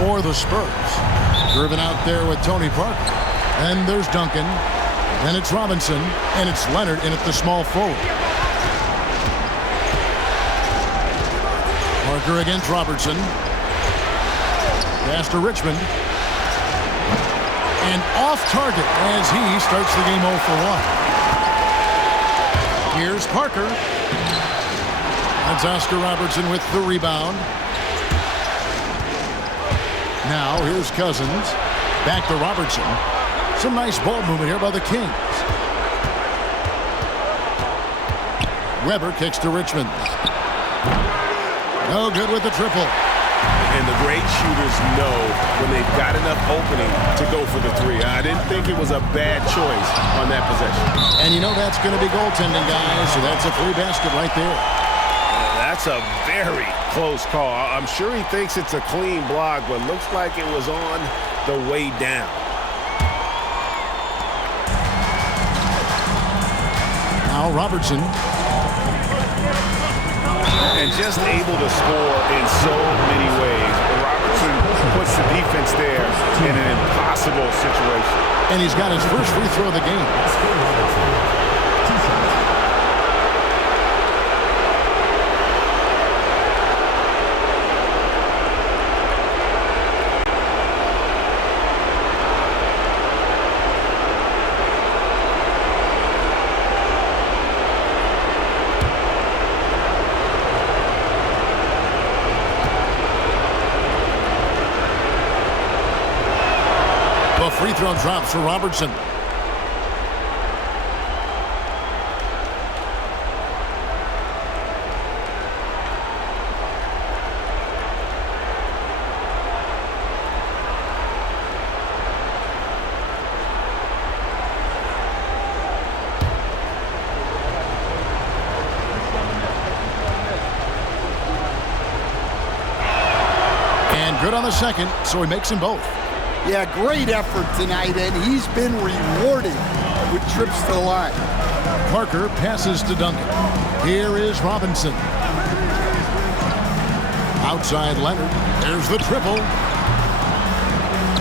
for the Spurs. Driven out there with Tony Parker. And there's Duncan. Then it's Robinson. And it's Leonard in at the small forward. Parker against Robertson. Pass to Richmond. And off target as he starts the game 0 for 1. Here's Parker. That's Oscar Robertson with the rebound. Now here's Cousins. Back to Robertson. Some nice ball movement here by the Kings. Weber kicks to Richmond. No good with the triple. And the great shooters know when they've got enough opening to go for the three. I didn't think it was a bad choice on that possession. And you know that's going to be goaltending, guys, so that's a free basket right there. That's a very close call. I'm sure he thinks it's a clean block, but looks like it was on the way down. Now Robertson. And just able to score in so many ways. Robertson puts the defense there in an impossible situation. And he's got his first free throw of the game. Free throw drops for Robertson. And good on the second, so he makes them both. Yeah, great effort tonight, and he's been rewarded with trips to the line. Parker passes to Duncan. Here is Robinson. Outside Leonard. There's the triple.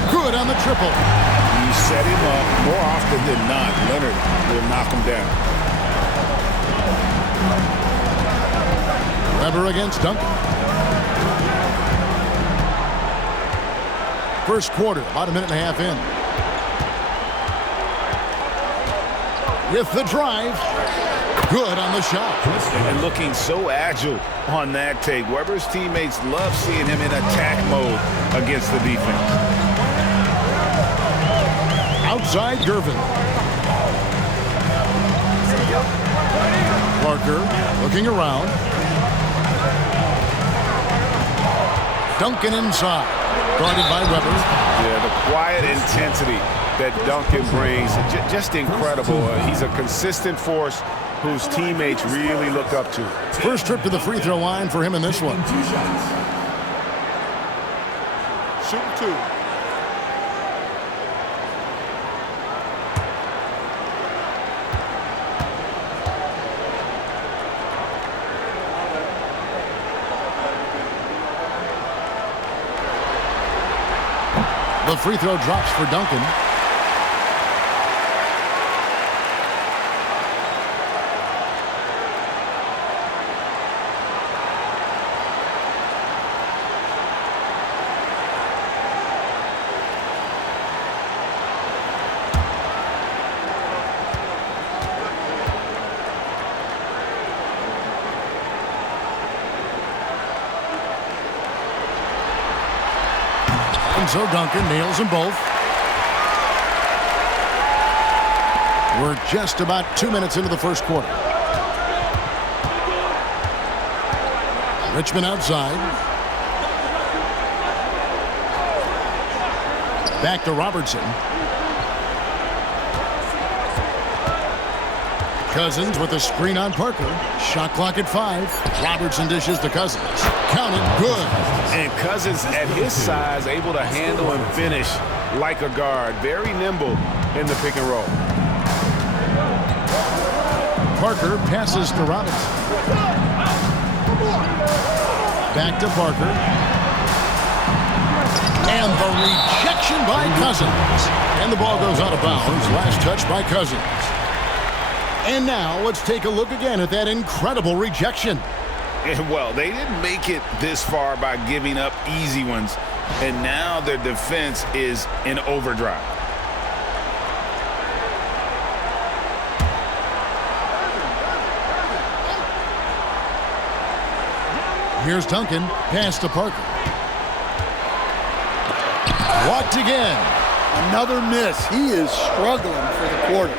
Good on the triple. You set him up more often than not. Leonard will knock him down. Weber against Duncan. First quarter, about a minute and a half in. With the drive. Good on the shot. And looking so agile on that take. Weber's teammates love seeing him in attack mode against the defense. Outside Gervin. Parker looking around. Duncan inside. Guarded by Weber. Yeah, the quiet intensity that Duncan brings, just incredible. He's a consistent force whose teammates really look up to. First trip to the free throw line for him in this one. Shooting two. The free throw drops for Duncan. And so Duncan nails them both. We're just about 2 minutes into the first quarter. Richmond outside. Back to Robertson. Cousins with a screen on Parker. Shot clock at 5. Robertson dishes to Cousins. Counted. Good. And Cousins, at his size, able to handle and finish like a guard. Very nimble in the pick and roll. Parker passes to Robinson. Back to Parker. And the rejection by Cousins. And the ball goes out of bounds. Last touch by Cousins. And now let's take a look again at that incredible rejection. And well, they didn't make it this far by giving up easy ones. And now their defense is in overdrive. Here's Duncan. Pass to Parker. Blocked again. Another miss. He is struggling for the quarter.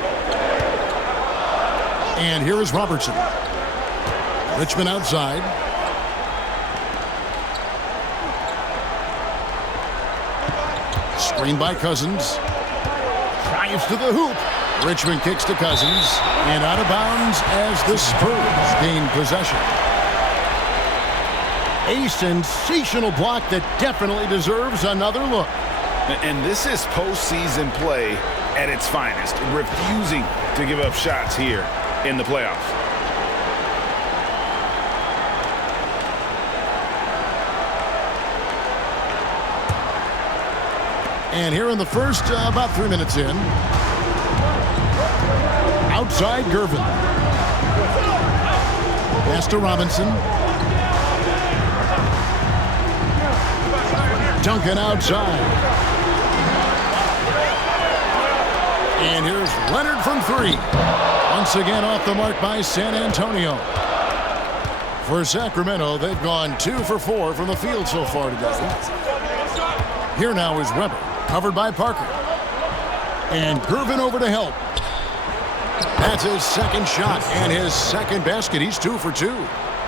And here is Robertson. Richmond outside. Screen by Cousins. Drives to the hoop. Richmond kicks to Cousins. And out of bounds as the Spurs gain possession. A sensational block that definitely deserves another look. And this is postseason play at its finest, refusing to give up shots here in the playoffs. And here in the first, about 3 minutes in. Outside, Gervin. Pass to Robinson. Duncan outside. And here's Leonard from three. Once again off the mark by San Antonio. For Sacramento, they've gone 2 for 4 from the field so far today. Here now is Weber, covered by Parker. And Gervin over to help. That's his second shot and his second basket. He's 2 for 2.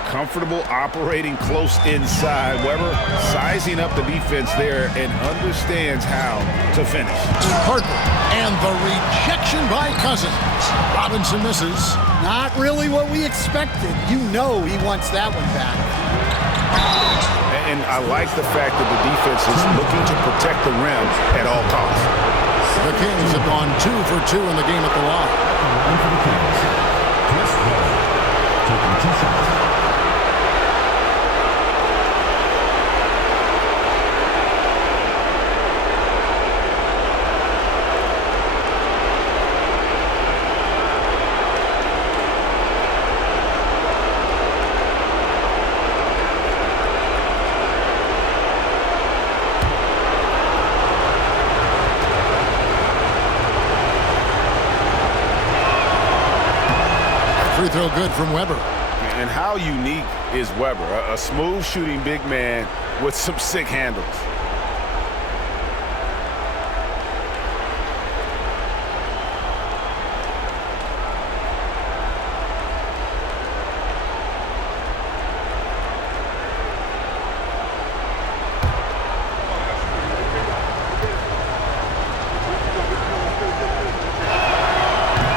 Comfortable operating close inside. Weber sizing up the defense there and understands how to finish. Parker, and the rejection by Cousins. Robinson misses. Not really what we expected. You know he wants that one back. And I like the fact that the defense is looking to protect the rim at all costs. The Kings have gone 2 for 2 in the game at the line. Taking 2 shots. Free throw good from Weber. And how unique is Weber? A smooth shooting big man with some sick handles.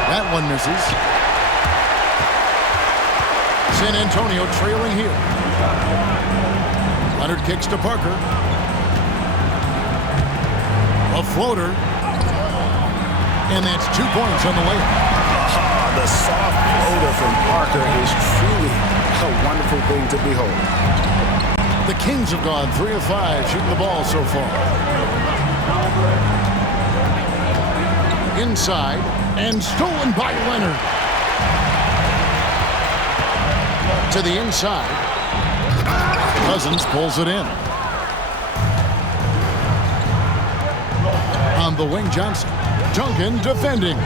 That one misses. San Antonio trailing here. Leonard kicks to Parker. A floater. And that's 2 points on the layup. The soft floater from Parker is truly a wonderful thing to behold. The Kings have gone 3 of 5 shooting the ball so far. Inside and stolen by Leonard. To the inside. Cousins pulls it in. On the wing, Johnson. Duncan defending.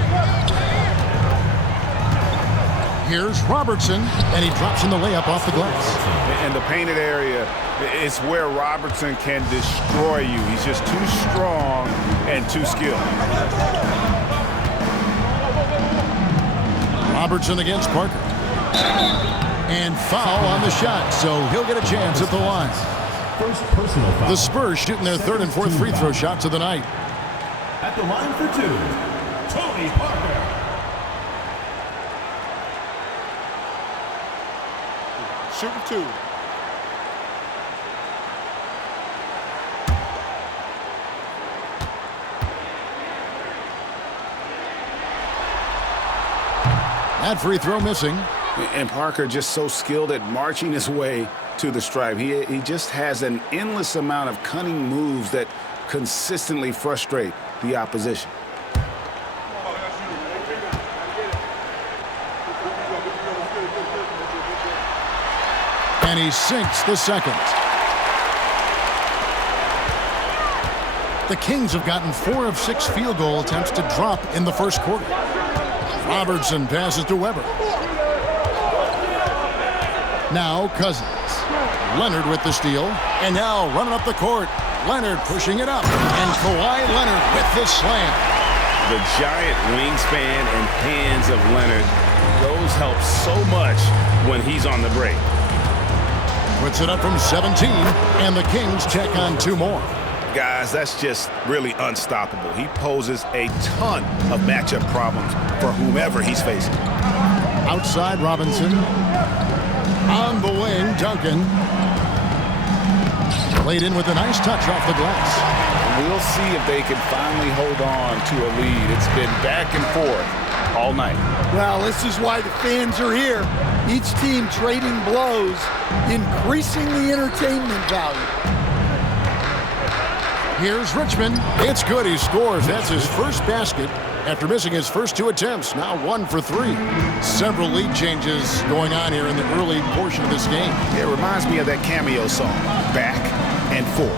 Here's Robertson, and he drops in the layup off the glass. And the painted area is where Robertson can destroy you. He's just too strong and too skilled. Robertson against Parker. And foul on the shot, so he'll get a chance at the line. First personal foul. The Spurs shooting their third and fourth free throw shots of the night. At the line for 2, Tony Parker. Shooting 2. That free throw missing. And Parker just so skilled at marching his way to the stripe. He just has an endless amount of cunning moves that consistently frustrate the opposition. And he sinks the second. The Kings have gotten 4 of 6 field goal attempts to drop in the first quarter. Robertson passes to Weber. Now Cousins. Leonard with the steal. And now running up the court. Leonard pushing it up. And Kawhi Leonard with the slam. The giant wingspan and hands of Leonard, those help so much when he's on the break. Puts it up from 17, and the Kings check on 2 more. Guys, that's just really unstoppable. He poses a ton of matchup problems for whomever he's facing. Outside Robinson. On the wing, Duncan. Played in with a nice touch off the glass. We'll see if they can finally hold on to a lead. It's been back and forth all night. Well, this is why the fans are here. Each team trading blows, increasing the entertainment value. Here's Richmond. It's good. He scores. That's his first basket after missing his first 2 attempts. Now 1 for 3. Several lead changes going on here in the early portion of this game. It reminds me of that cameo song, Back and Forth.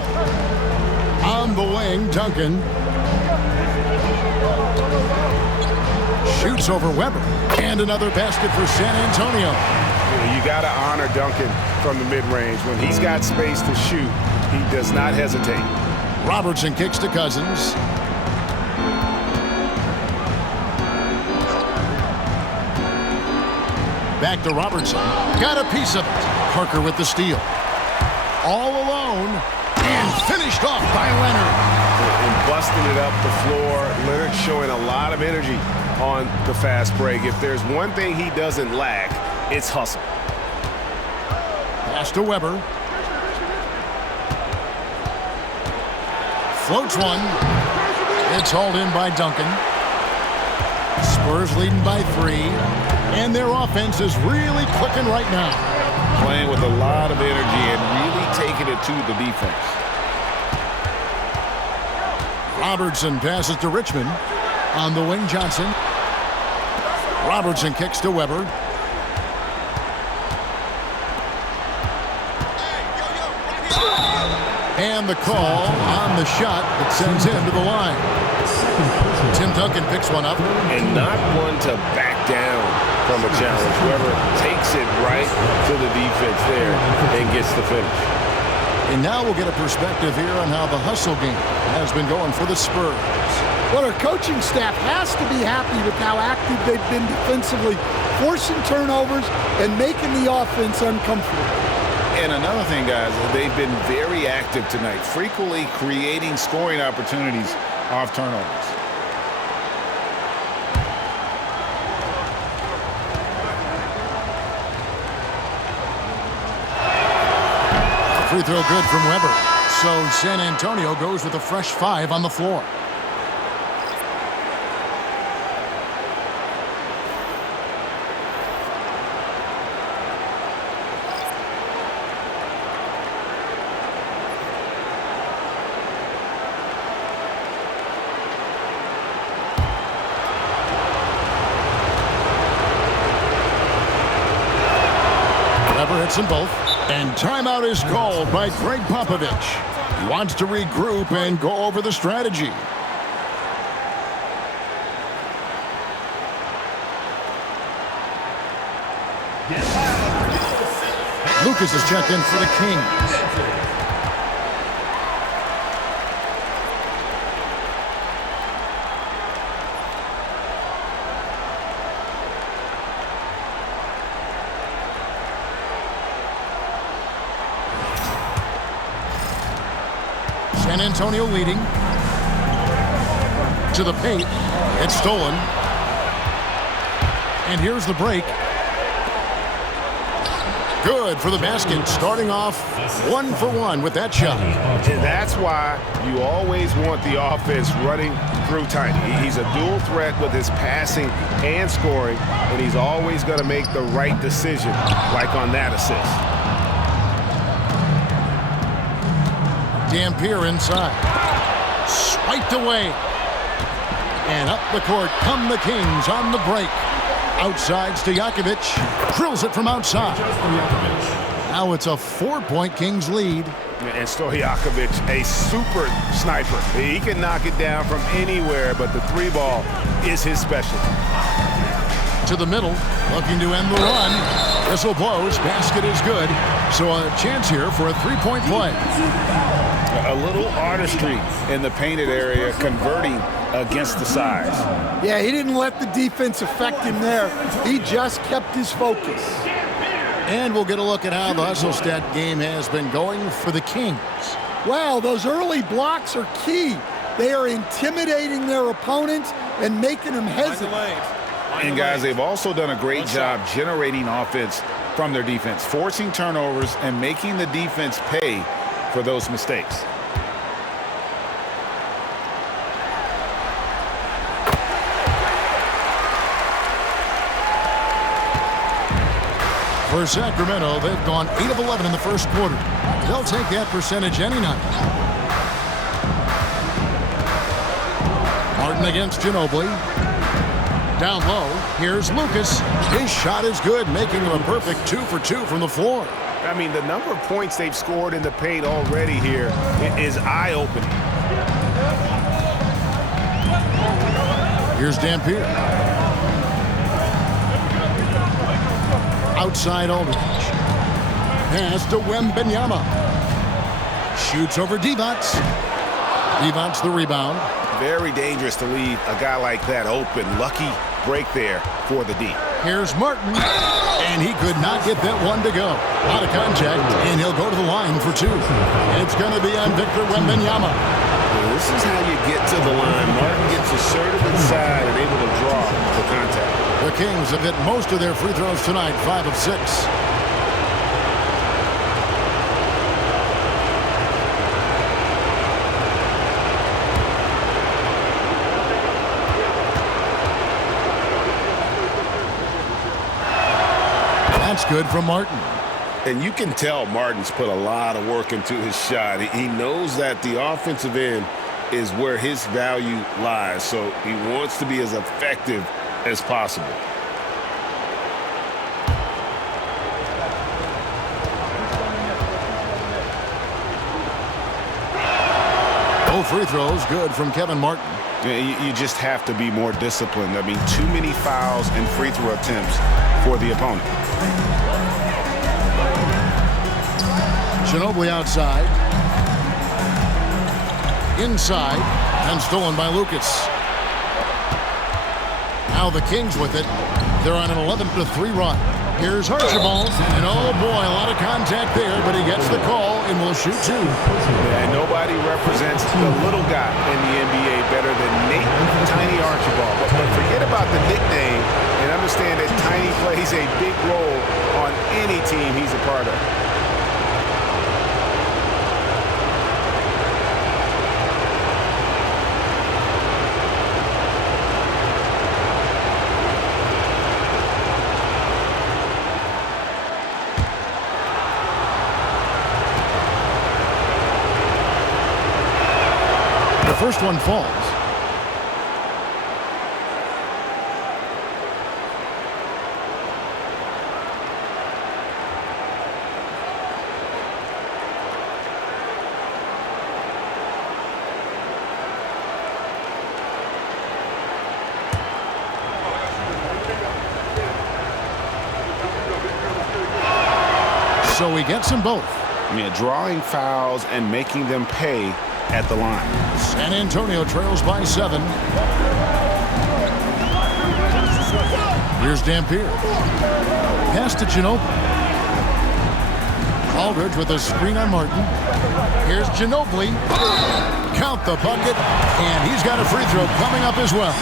On the wing, Duncan. Shoots over Weber. And another basket for San Antonio. You got to honor Duncan from the mid-range. When he's got space to shoot, he does not hesitate. Robertson kicks to Cousins. Back to Robertson. Got a piece of it. Parker with the steal. All alone. And finished off by Leonard. And busting it up the floor. Leonard showing a lot of energy on the fast break. If there's one thing he doesn't lack, it's hustle. Pass to Weber. Floats one. It's hauled in by Duncan. Spurs leading by 3. And their offense is really clicking right now. Playing with a lot of energy and really taking it to the defense. Robertson passes to Richmond. On the wing, Johnson. Robertson kicks to Weber. And the call on the shot that sends him to the line. Tim Duncan picks one up. And not one to back down from a challenge. Weber takes it right to the defense there and gets the finish. And now we'll get a perspective here on how the hustle game has been going for the Spurs. Well, our coaching staff has to be happy with how active they've been defensively, forcing turnovers and making the offense uncomfortable. And another thing, guys, they've been very active tonight, frequently creating scoring opportunities off turnovers. Free throw good from Weber. So San Antonio goes with a fresh 5 on the floor. Weber hits them both. And timeout is called by Greg Popovich. He wants to regroup and go over the strategy. Lucas is checked in for the Kings. San Antonio leading. To the paint. It's stolen. And here's the break. Good for the basket. Starting off 1 for 1 with that shot. And that's why you always want the offense running through time. He's a dual threat with his passing and scoring, and he's always going to make the right decision, like on that assist. Dampier inside. Swiped away. And up the court come the Kings on the break. Outside Stojakovic. Drills it from outside. Now it's a 4-point Kings lead. And Stojakovic, a super sniper. He can knock it down from anywhere, but the three ball is his specialty. To the middle, looking to end the run. Whistle blows, basket is good. So a chance here for a 3-point play. A little artistry in the painted area, converting against the size. Yeah, he didn't let the defense affect him there. He just kept his focus. And we'll get a look at how the hustle stat game has been going for the Kings. Wow, those early blocks are key. They are intimidating their opponents and making them hesitate. And guys, they've also done a great job generating offense from their defense, forcing turnovers and making the defense pay for those mistakes. For Sacramento, they've gone 8 of 11 in the first quarter. They'll take that percentage any night. Martin against Ginobili. Down low, here's Lucas. His shot is good, making him a perfect 2 for 2 from the floor. I mean, the number of points they've scored in the paint already here is eye-opening. Here's Dampier. Outside Aldridge. Pass to Wembanyama. Shoots over Divac. Divac the rebound. Very dangerous to leave a guy like that open. Lucky break there for the D. Here's Martin. And he could not get that one to go. Out of contact, and he'll go to the line for 2. It's going to be on Victor Wembanyama. This is how you get to the line. Martin gets assertive inside and able to draw the contact. The Kings have hit most of their free throws tonight, 5 of 6. That's good from Martin. And you can tell Martin's put a lot of work into his shot. He knows that the offensive end is where his value lies, so he wants to be as effective as possible. Both free throws good from Kevin Martin. You just have to be more disciplined. I mean, too many fouls and free throw attempts for the opponent. Ginobili outside. Inside. And stolen by Lucas. Now the Kings with it. They're on an 11-3 run. Here's Archibald. And oh boy, a lot of contact there, but he gets the call and will shoot 2. And nobody represents the little guy in the NBA better than Nate Tiny Archibald. But forget about the nickname and understand that Tiny plays a big role on any team he's a part of. The first one falls. So he gets them both. Yeah, drawing fouls and making them pay at the line. San Antonio trails by 7. Here's Dampier. Pass to Ginobili. Aldridge with a screen on Martin. Here's Ginobili. Count the bucket, and he's got a free throw coming up as well.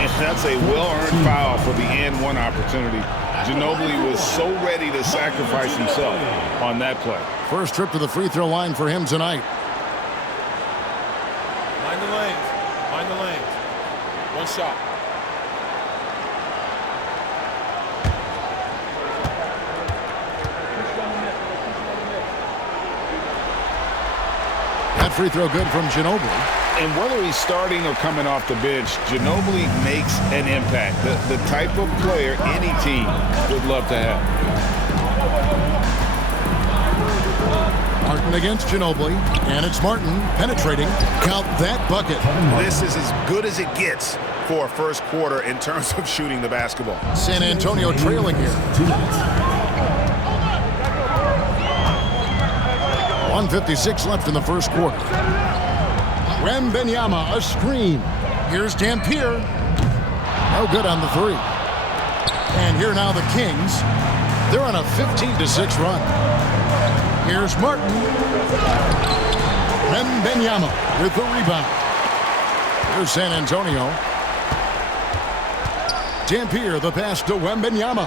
And that's a well-earned foul for the and-one opportunity. Ginobili was so ready to sacrifice himself on that play. First trip to the free throw line for him tonight. Mind the lanes. Mind the lanes. One shot. That free throw good from Ginobili. And whether he's starting or coming off the bench, Ginobili makes an impact. The type of player any team would love to have. Martin against Ginobili, and it's Martin penetrating. Count that bucket. This is as good as it gets for a first quarter in terms of shooting the basketball. San Antonio trailing here. 1:56 left in the first quarter. Wembanyama, a screen. Here's Dampier. No good on the three. And here now the Kings. They're on a 15-6 run. Here's Martin. Wembanyama with the rebound. Here's San Antonio. Dampier, the pass to Wembanyama.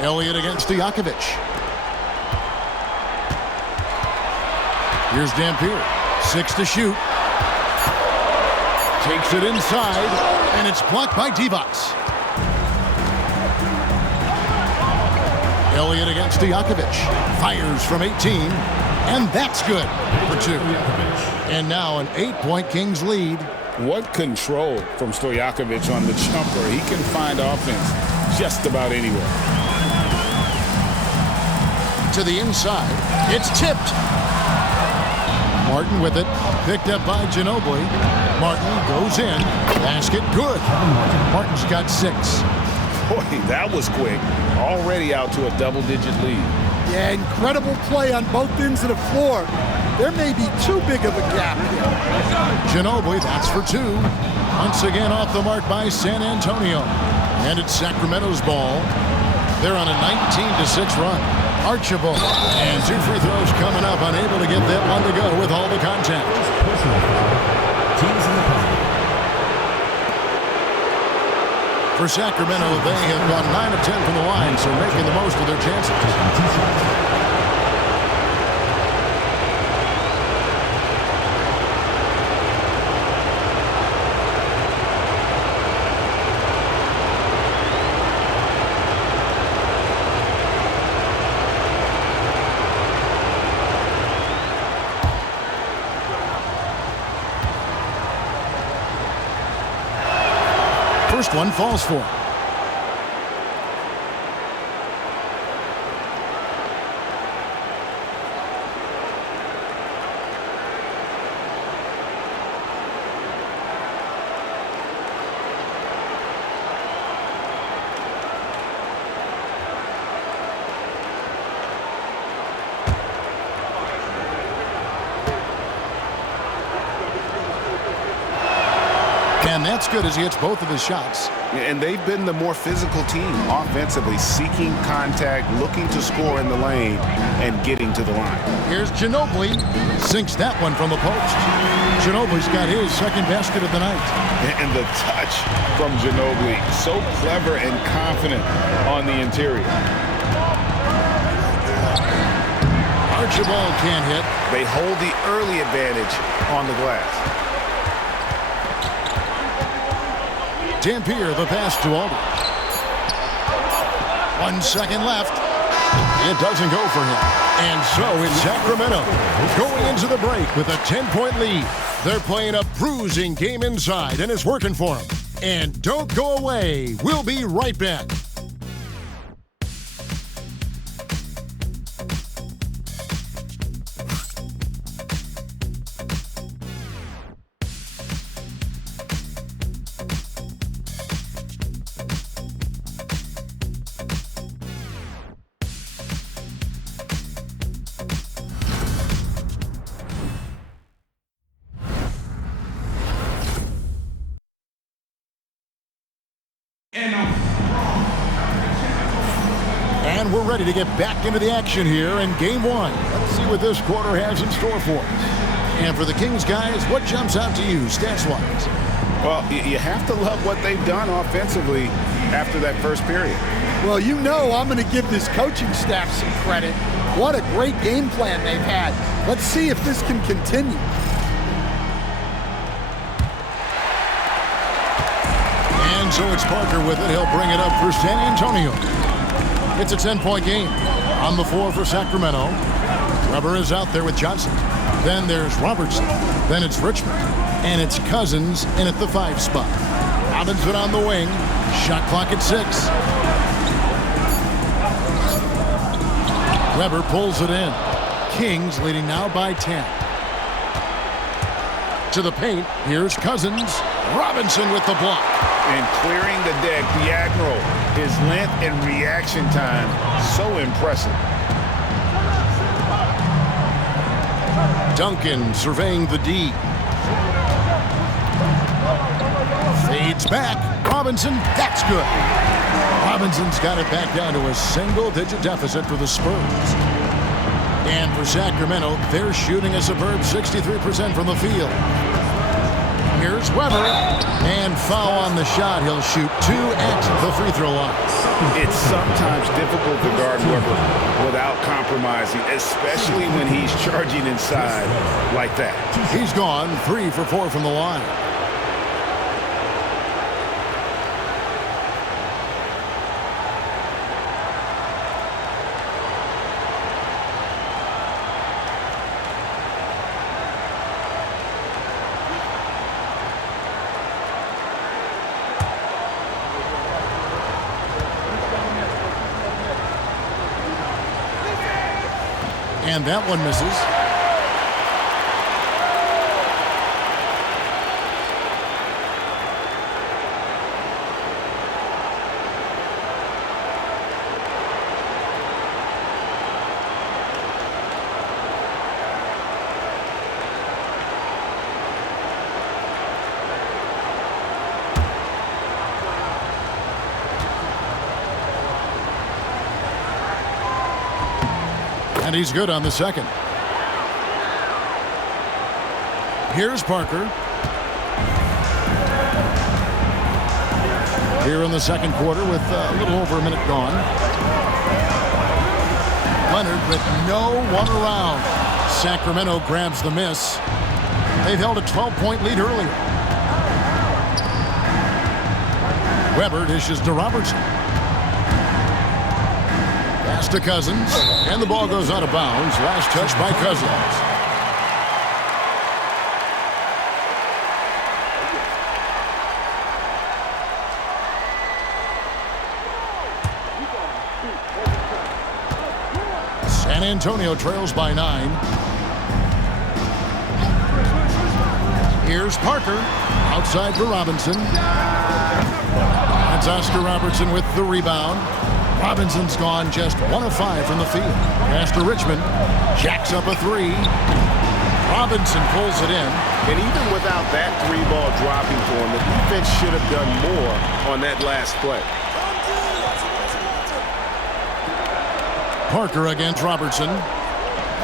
Elliott against Stojakovic. Here's Dampier. 6 to shoot. Takes it inside, and it's blocked by Divac. Elliott against Stojakovic. Fires from 18, and that's good for 2. And now an 8-point Kings lead. What control from Stojakovic on the jumper. He can find offense just about anywhere. To the inside. It's tipped. Martin with it. Picked up by Ginobili. Martin goes in. Basket good. Martin's got 6. Boy, that was quick. Already out to a double-digit lead. Yeah, incredible play on both ends of the floor. There may be too big of a gap here. Ginobili, that's for 2. Once again off the mark by San Antonio. And it's Sacramento's ball. They're on a 19-6 run. Archibald. And 2 free throws coming up. Unable to get that one to go with all the contact. For Sacramento, they have gone 9 of 10 from the line, so making the most of their chances. First one falls for him. And that's good as he hits both of his shots. And they've been the more physical team offensively, seeking contact, looking to score in the lane, and getting to the line. Here's Ginobili. Sinks that one from the post. Ginobili's got his second basket of the night. And the touch from Ginobili. So clever and confident on the interior. Archibald can't hit. They hold the early advantage on the glass. Dampier, the pass to Aldridge. 1 second left. It doesn't go for him. And so it's Sacramento going into the break with a 10-point lead. They're playing a bruising game inside, and it's working for them. And don't go away. We'll be right back. And we're ready to get back into the action here in Game 1. Let's see what this quarter has in store for us. And for the Kings guys, what jumps out to you stats-wise? Well, you have to love what they've done offensively after that first period. Well, you know I'm going to give this coaching staff some credit. What a great game plan they've had. Let's see if this can continue. And so it's Parker with it. He'll bring it up for San Antonio. It's a 10-point game. On the floor for Sacramento. Weber is out there with Johnson. Then there's Robertson. Then it's Richmond. And it's Cousins in at the 5 spot. Robinson on the wing. Shot clock at 6. Weber pulls it in. Kings leading now by 10. To the paint. Here's Cousins. Robinson with the block. And clearing the deck, the Admiral. His length and reaction time, so impressive. Duncan surveying the D. Fades back. Robinson, that's good. Robinson's got it back down to a single-digit deficit for the Spurs. And for Sacramento, they're shooting a superb 63% from the field. Here's Weber, and foul on the shot. He'll shoot 2 at the free throw line. It's sometimes difficult to guard Weber without compromising, especially when he's charging inside like that. He's gone 3 for 4 from the line. And that one misses. And he's good on the second. Here's Parker. Here in the second quarter with a little over a minute gone. Leonard with no one around. Sacramento grabs the miss. They've held a 12-point lead earlier. Weber dishes to Robertson. Pass to Cousins, and the ball goes out of bounds. Last touch by Cousins. San Antonio trails by 9. Here's Parker, outside for Robinson. That's Oscar Robertson with the rebound. Robinson's gone just 1 of 5 from the field. Pass to Richmond. Jacks up a 3. Robinson pulls it in. And even without that 3-ball dropping for him, the defense should have done more on that last play. Parker against Robertson.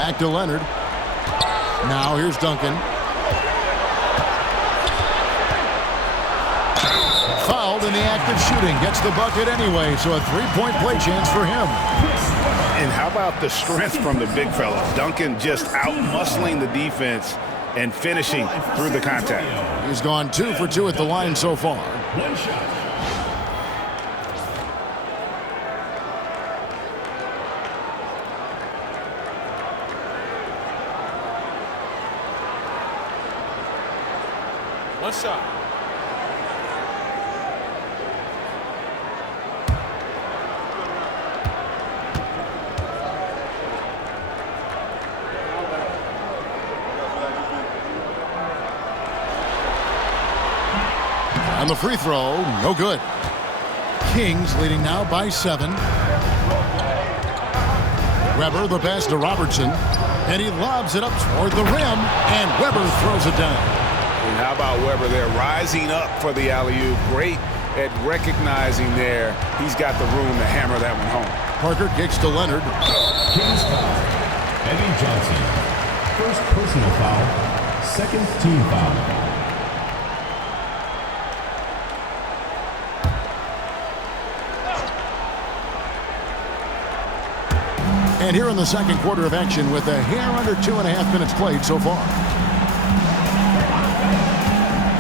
Back to Leonard. Now here's Duncan. Fouled in the act of shooting. Gets the bucket anyway, so a 3-point play chance for him. And how about the strength from the big fella? Duncan just out-muscling the defense and finishing through the contact. He's gone 2 for 2 at the line so far. One shot. One shot. And the free throw, no good. Kings leading now by 7. Weber, the pass to Robertson. And he lobs it up toward the rim, and Weber throws it down. And how about Weber there rising up for the alley-oop? Great at recognizing there. He's got the room to hammer that one home. Parker kicks to Leonard. Kings foul. Eddie Johnson. First personal foul. Second team foul. And here in the second quarter of action with a hair under 2.5 minutes played so far.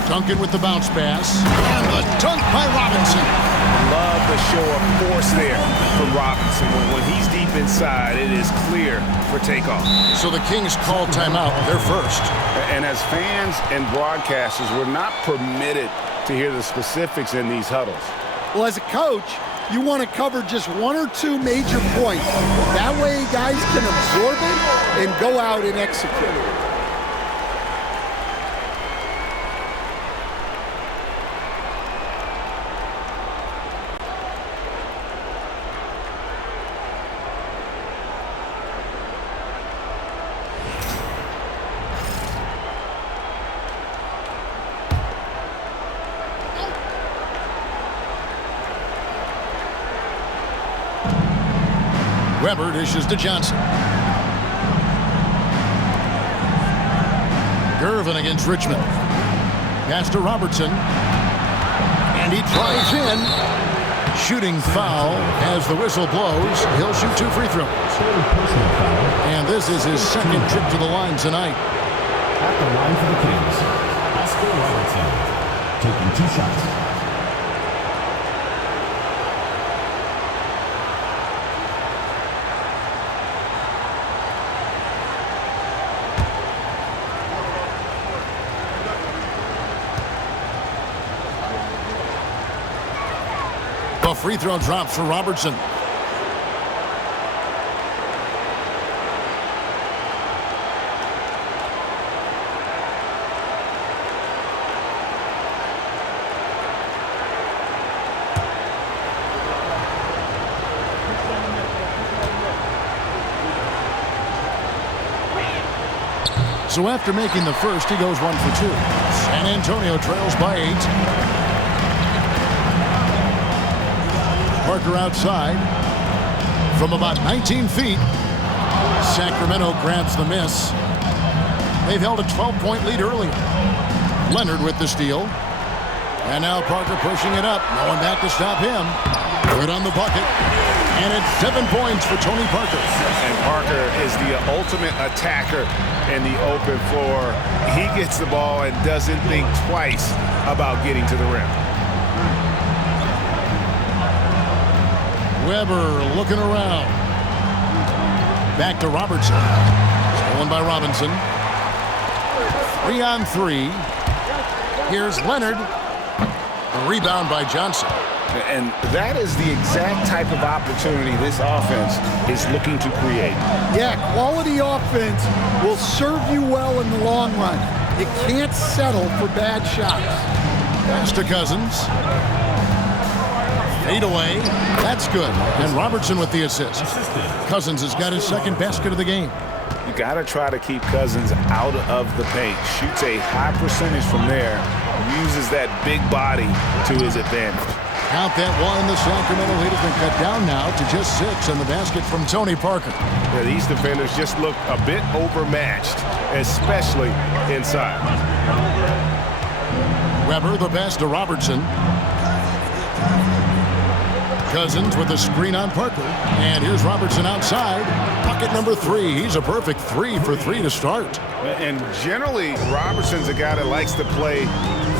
Duncan with the bounce pass. And the dunk by Robinson. love the show of force there from Robinson. When he's deep inside, it is clear for takeoff. So the Kings call timeout. They're first. And as fans and broadcasters, we're not permitted to hear the specifics in these huddles. Well, as a coach, you want to cover just one or two major points. That way guys can absorb it and go out and execute. Weber dishes to Johnson. Gervin against Richmond. Pass to Robertson. And he drives in. Shooting foul as the whistle blows. He'll shoot 2 free throws. And this is his second trip to the line tonight. At the line for the Kings, Oscar Robertson, taking 2 shots. A free throw drops for Robertson. So after making the first, he goes 1 for 2. San Antonio trails by 8. Parker outside from about 19 feet. Sacramento grabs the miss. They've held a 12-point lead early. Leonard with the steal. And now Parker pushing it up. No one back to stop him. Good on the bucket. And it's 7 points for Tony Parker. And Parker is the ultimate attacker in the open floor. He gets the ball and doesn't think twice about getting to the rim. Weber looking around. Back to Robertson. Stolen by Robinson. 3 on 3. Here's Leonard. A rebound by Johnson. And that is the exact type of opportunity this offense is looking to create. Yeah, quality offense will serve you well in the long run. You can't settle for bad shots. Pass to Cousins. Fade away. That's good. And Robertson with the assist. Cousins has got his second basket of the game. You got to try to keep Cousins out of the paint. Shoots a high percentage from there. Uses that big body to his advantage. Count that one. The Sacramento Heat have been cut down now to just 6 in the basket from Tony Parker. Yeah, these defenders just look a bit overmatched, especially inside. Weber the pass to Robertson. Cousins with a screen on Parker. And here's Robertson outside. Bucket number 3. He's a perfect 3 for 3 to start. And generally, Robertson's a guy that likes to play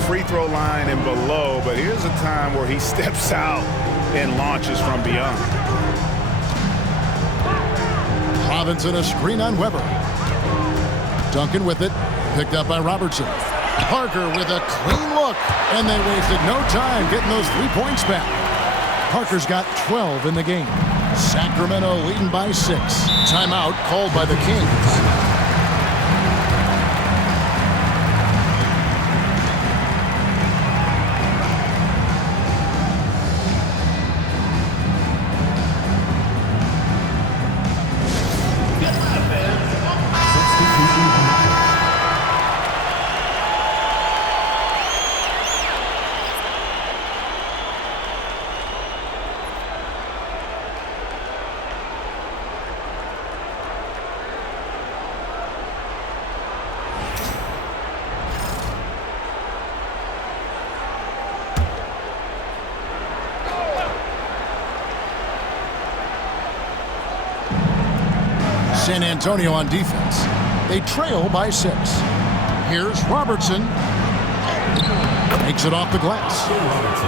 free throw line and below, but here's a time where he steps out and launches from beyond. Robinson a screen on Weber. Duncan with it. Picked up by Robertson. Parker with a clean look. And they wasted no time getting those 3 points back. Parker's got 12 in the game. Sacramento leading by 6. Timeout called by the Kings. San Antonio on defense. They trail by 6. Here's Robertson. Makes it off the glass.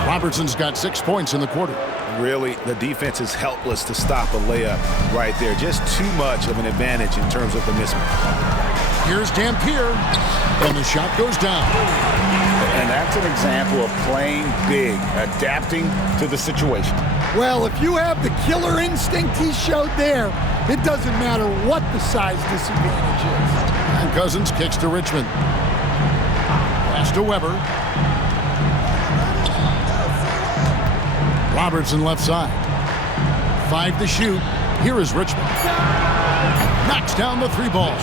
Robertson's got 6 points in the quarter. Really, the defense is helpless to stop a layup right there. Just too much of an advantage in terms of the mismatch. Here's Dampier, and the shot goes down. And that's an example of playing big, adapting to the situation. Well, if you have the killer instinct he showed there, it doesn't matter what the size disadvantage is. And Cousins kicks to Richmond. Pass to Weber. Robertson left side. 5 to shoot. Here is Richmond. Knocks down the 3 ball.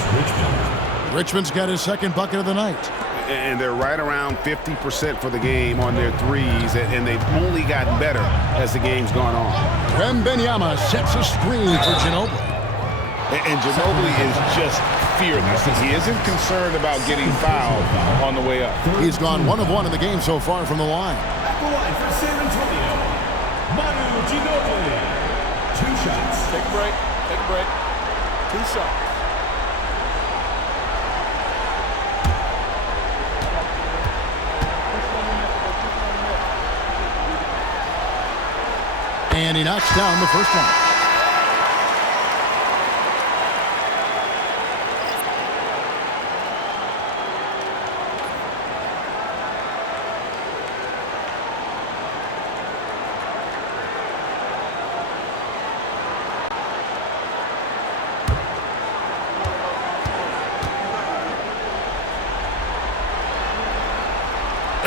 Richmond's got his second bucket of the night. And they're right around 50% for the game on their threes, and they've only gotten better as the game's gone on. Wembanyama sets a screen for Ginobili. And Ginobili is just fearless. He isn't concerned about getting fouled on the way up. He's gone 1 of 1 in the game so far from the line. At the line for San Antonio, Manu Ginobili. 2 shots. Take a break. Take a break. 2 shots. And he knocks down the first one.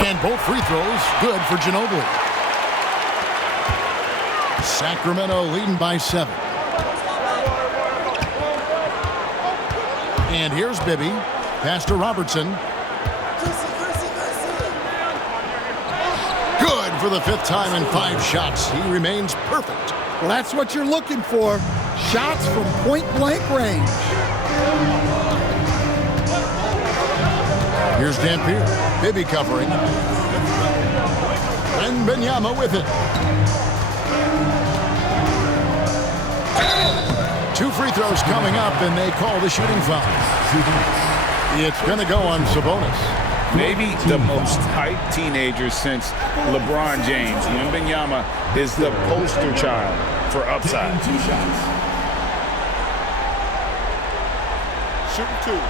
And both free throws good for Ginobili. Sacramento leading by 7. And here's Bibby. Pass to Robertson. Good for the 5th time in 5 shots. He remains perfect. Well, that's what you're looking for. Shots from point-blank range. Here's Dampier. Bibby covering. Wembanyama with it. 2 free throws coming up, and they call the shooting foul. It's going to go on Sabonis. Maybe the most hyped teenager since LeBron James. Wembanyama is the poster child for upside. 2 shots. Shooting 2.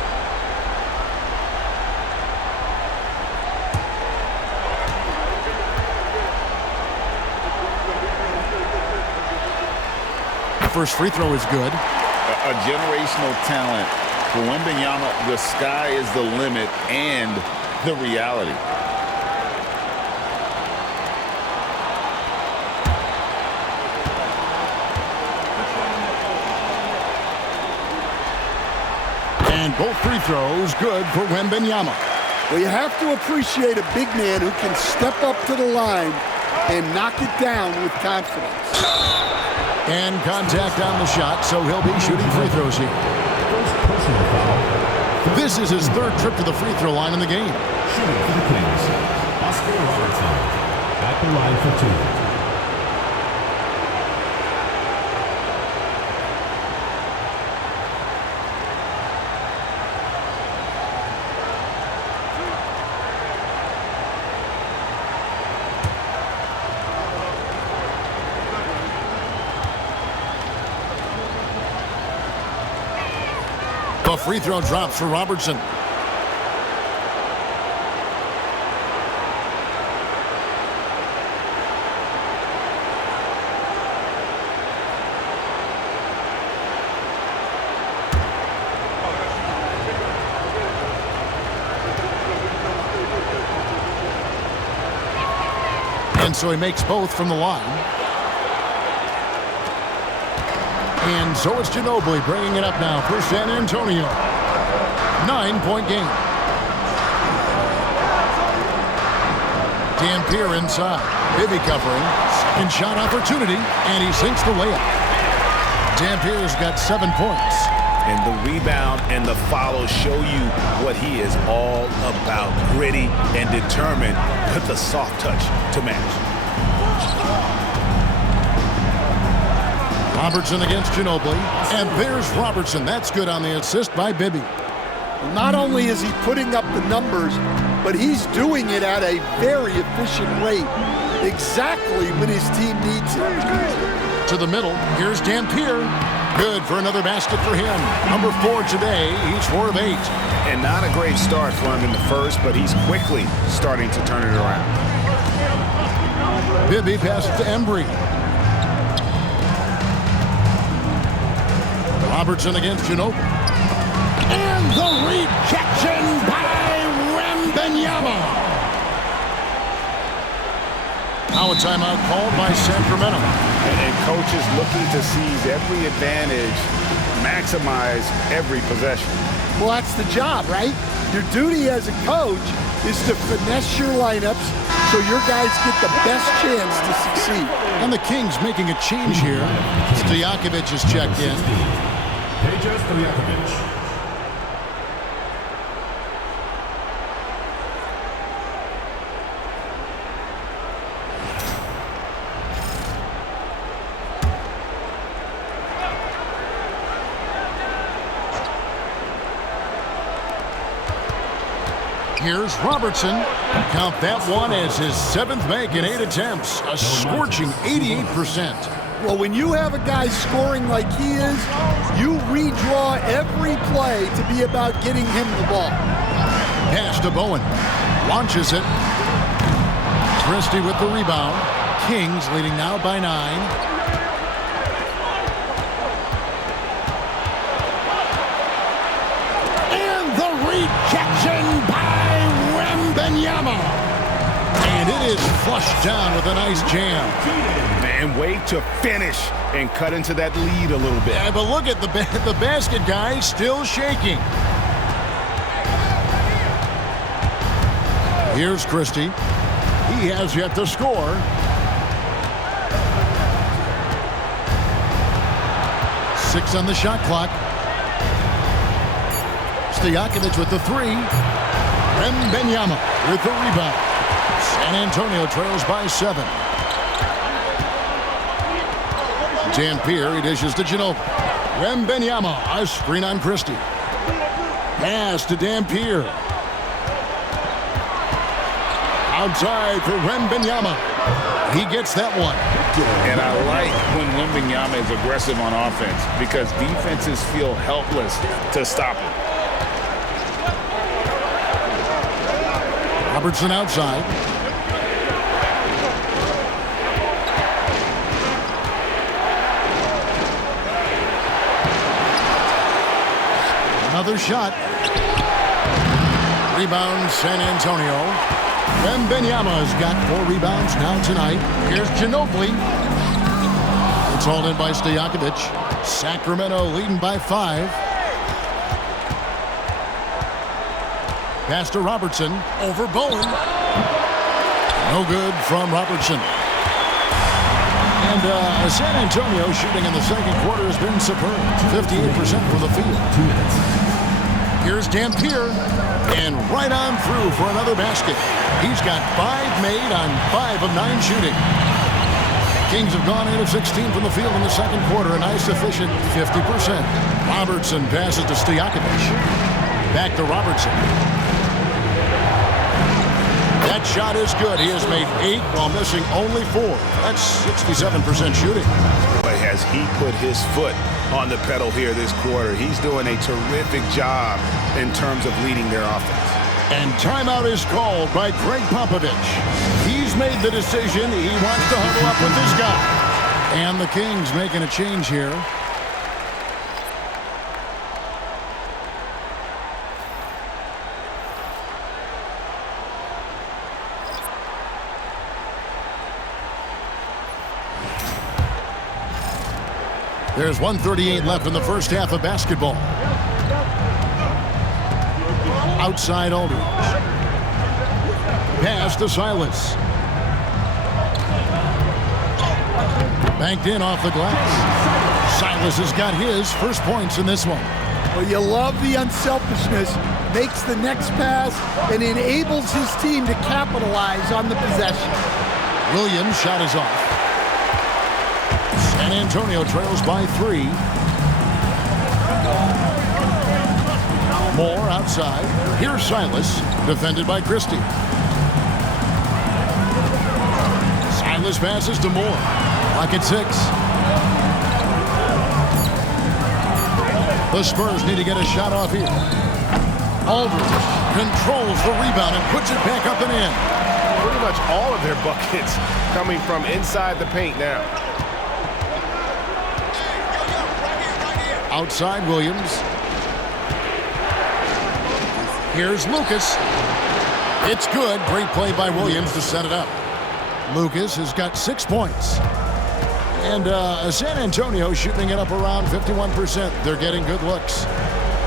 First free throw is good. A generational talent. For Wembanyama, the sky is the limit and the reality. And both free throws good for Wembanyama. Well, you have to appreciate a big man who can step up to the line and knock it down with confidence. And contact on the shot, so he'll be shooting free throws here. First personal foul. This is his 3rd trip to the free throw line in the game. Shooting for the Kings, Oscar Robertson. At the line for 2. The free throw drops for Robertson. And so he makes both from the line. And so it's Ginobili bringing it up now for San Antonio. 9-point game. Dampier inside. Bibby covering. Second shot opportunity, and he sinks the layup. Dampier's got 7 points. And the rebound and the follow show you what he is all about. Gritty and determined with the soft touch to match. Robertson against Ginobili, and there's Robertson. That's good on the assist by Bibby. Not only is he putting up the numbers, but he's doing it at a very efficient rate, exactly when his team needs it. To the middle, here's Dampier. Good for another basket for him. Number 4 today, he's 4 of 8. And not a great start for him in the first, but he's quickly starting to turn it around. Bibby passes to Embry. Robertson against Ginobili. And the rejection by Wembanyama. Now a timeout called by Sacramento. And coaches looking to seize every advantage, maximize every possession. Well, that's the job, right? Your duty as a coach is to finesse your lineups so your guys get the best chance to succeed. And the Kings making a change here. Stojakovic is checked in. Peja Stojakovic. Here's Robertson. Count that one as his 7th make in 8 attempts. A scorching 88%. Well, when you have a guy scoring like he is, you redraw every play to be about getting him the ball. Pass to Bowen. Launches it. Christie with the rebound. Kings leading now by 9. Rejection by Wembanyama. And it is flushed down with a nice jam. And wait to finish and cut into that lead a little bit. Yeah, but look at the basket guy still shaking. Here's Christie. He has yet to score. Six on the shot clock. Stojakovic with the 3. Wembanyama with the rebound. San Antonio trails by 7. Dampier, he dishes to Ginobili. Wembanyama, a screen on Christie. Pass to Dampier. Outside for Wembanyama. He gets that one. And I like when Wembanyama is aggressive on offense because defenses feel helpless to stop him. Robertson outside. Another shot. Rebound San Antonio. Wembanyama's got 4 rebounds now tonight. Here's Ginobili. It's hauled in by Stojakovic. Sacramento leading by 5. Pass to Robertson. Over Bowen. No good from Robertson. And San Antonio shooting in the second quarter has been superb. 58% from the field. Here's Dampier. And right on through for another basket. He's got 5 made on 5 of 9 shooting. Kings have gone 8 of 16 from the field in the second quarter. A nice efficient 50%. Robertson passes to Stojakovic. Back to Robertson. That shot is good. He has made 8 while missing only 4. That's 67% shooting. But has he put his foot on the pedal here this quarter? He's doing a terrific job in terms of leading their offense. And timeout is called by Greg Popovich. He's made the decision. He wants to huddle up with this guy. And the Kings making a change here. There's 1:38 left in the first half of basketball. Outside Aldridge. Pass to Silas. Banked in off the glass. Silas has got his first points in this one. Well, you love the unselfishness. Makes the next pass and enables his team to capitalize on the possession. Williams' shot is off. San Antonio trails by 3. Moore outside. Here's Silas, defended by Christie. Silas passes to Moore. Clock at 6. The Spurs need to get a shot off here. Aldridge controls the rebound and puts it back up and in. Pretty much all of their buckets coming from inside the paint now. Outside Williams. Here's Lucas. It's good. Great play by Williams to set it up. Lucas has got 6 points. And San Antonio shooting it up around 51%. They're getting good looks.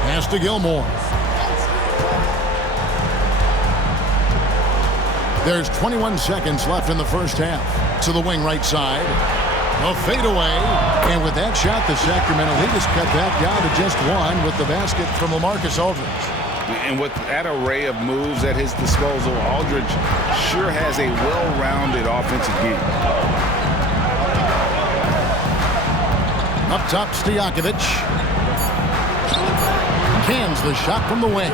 Pass to Gilmore. There's 21 seconds left in the first half. To the wing right side. A fadeaway. And with that shot, the Sacramento lead is cut back down to just 1 with the basket from LaMarcus Aldridge. And with that array of moves at his disposal, Aldridge sure has a well-rounded offensive game. Up top, Stojakovic. Cans the shot from the wing.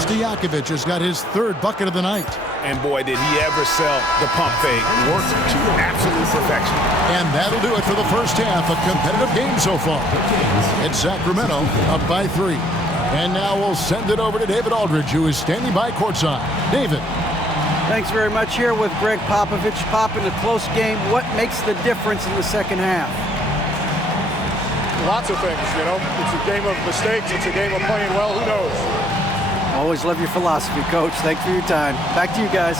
Stojakovic has got his 3rd bucket of the night. And boy, did he ever sell the pump fake. Worked to absolute perfection. And that'll do it for the first half. A competitive game so far. It's Sacramento up by 3. And now we'll send it over to David Aldridge, who is standing by courtside. David. Thanks very much. Here with Greg Popovich. Pop, in a close game, what makes the difference in the second half? Lots of things, you know. It's a game of mistakes. It's a game of playing well. Who knows? Always love your philosophy, Coach. Thanks for your time. Back to you guys.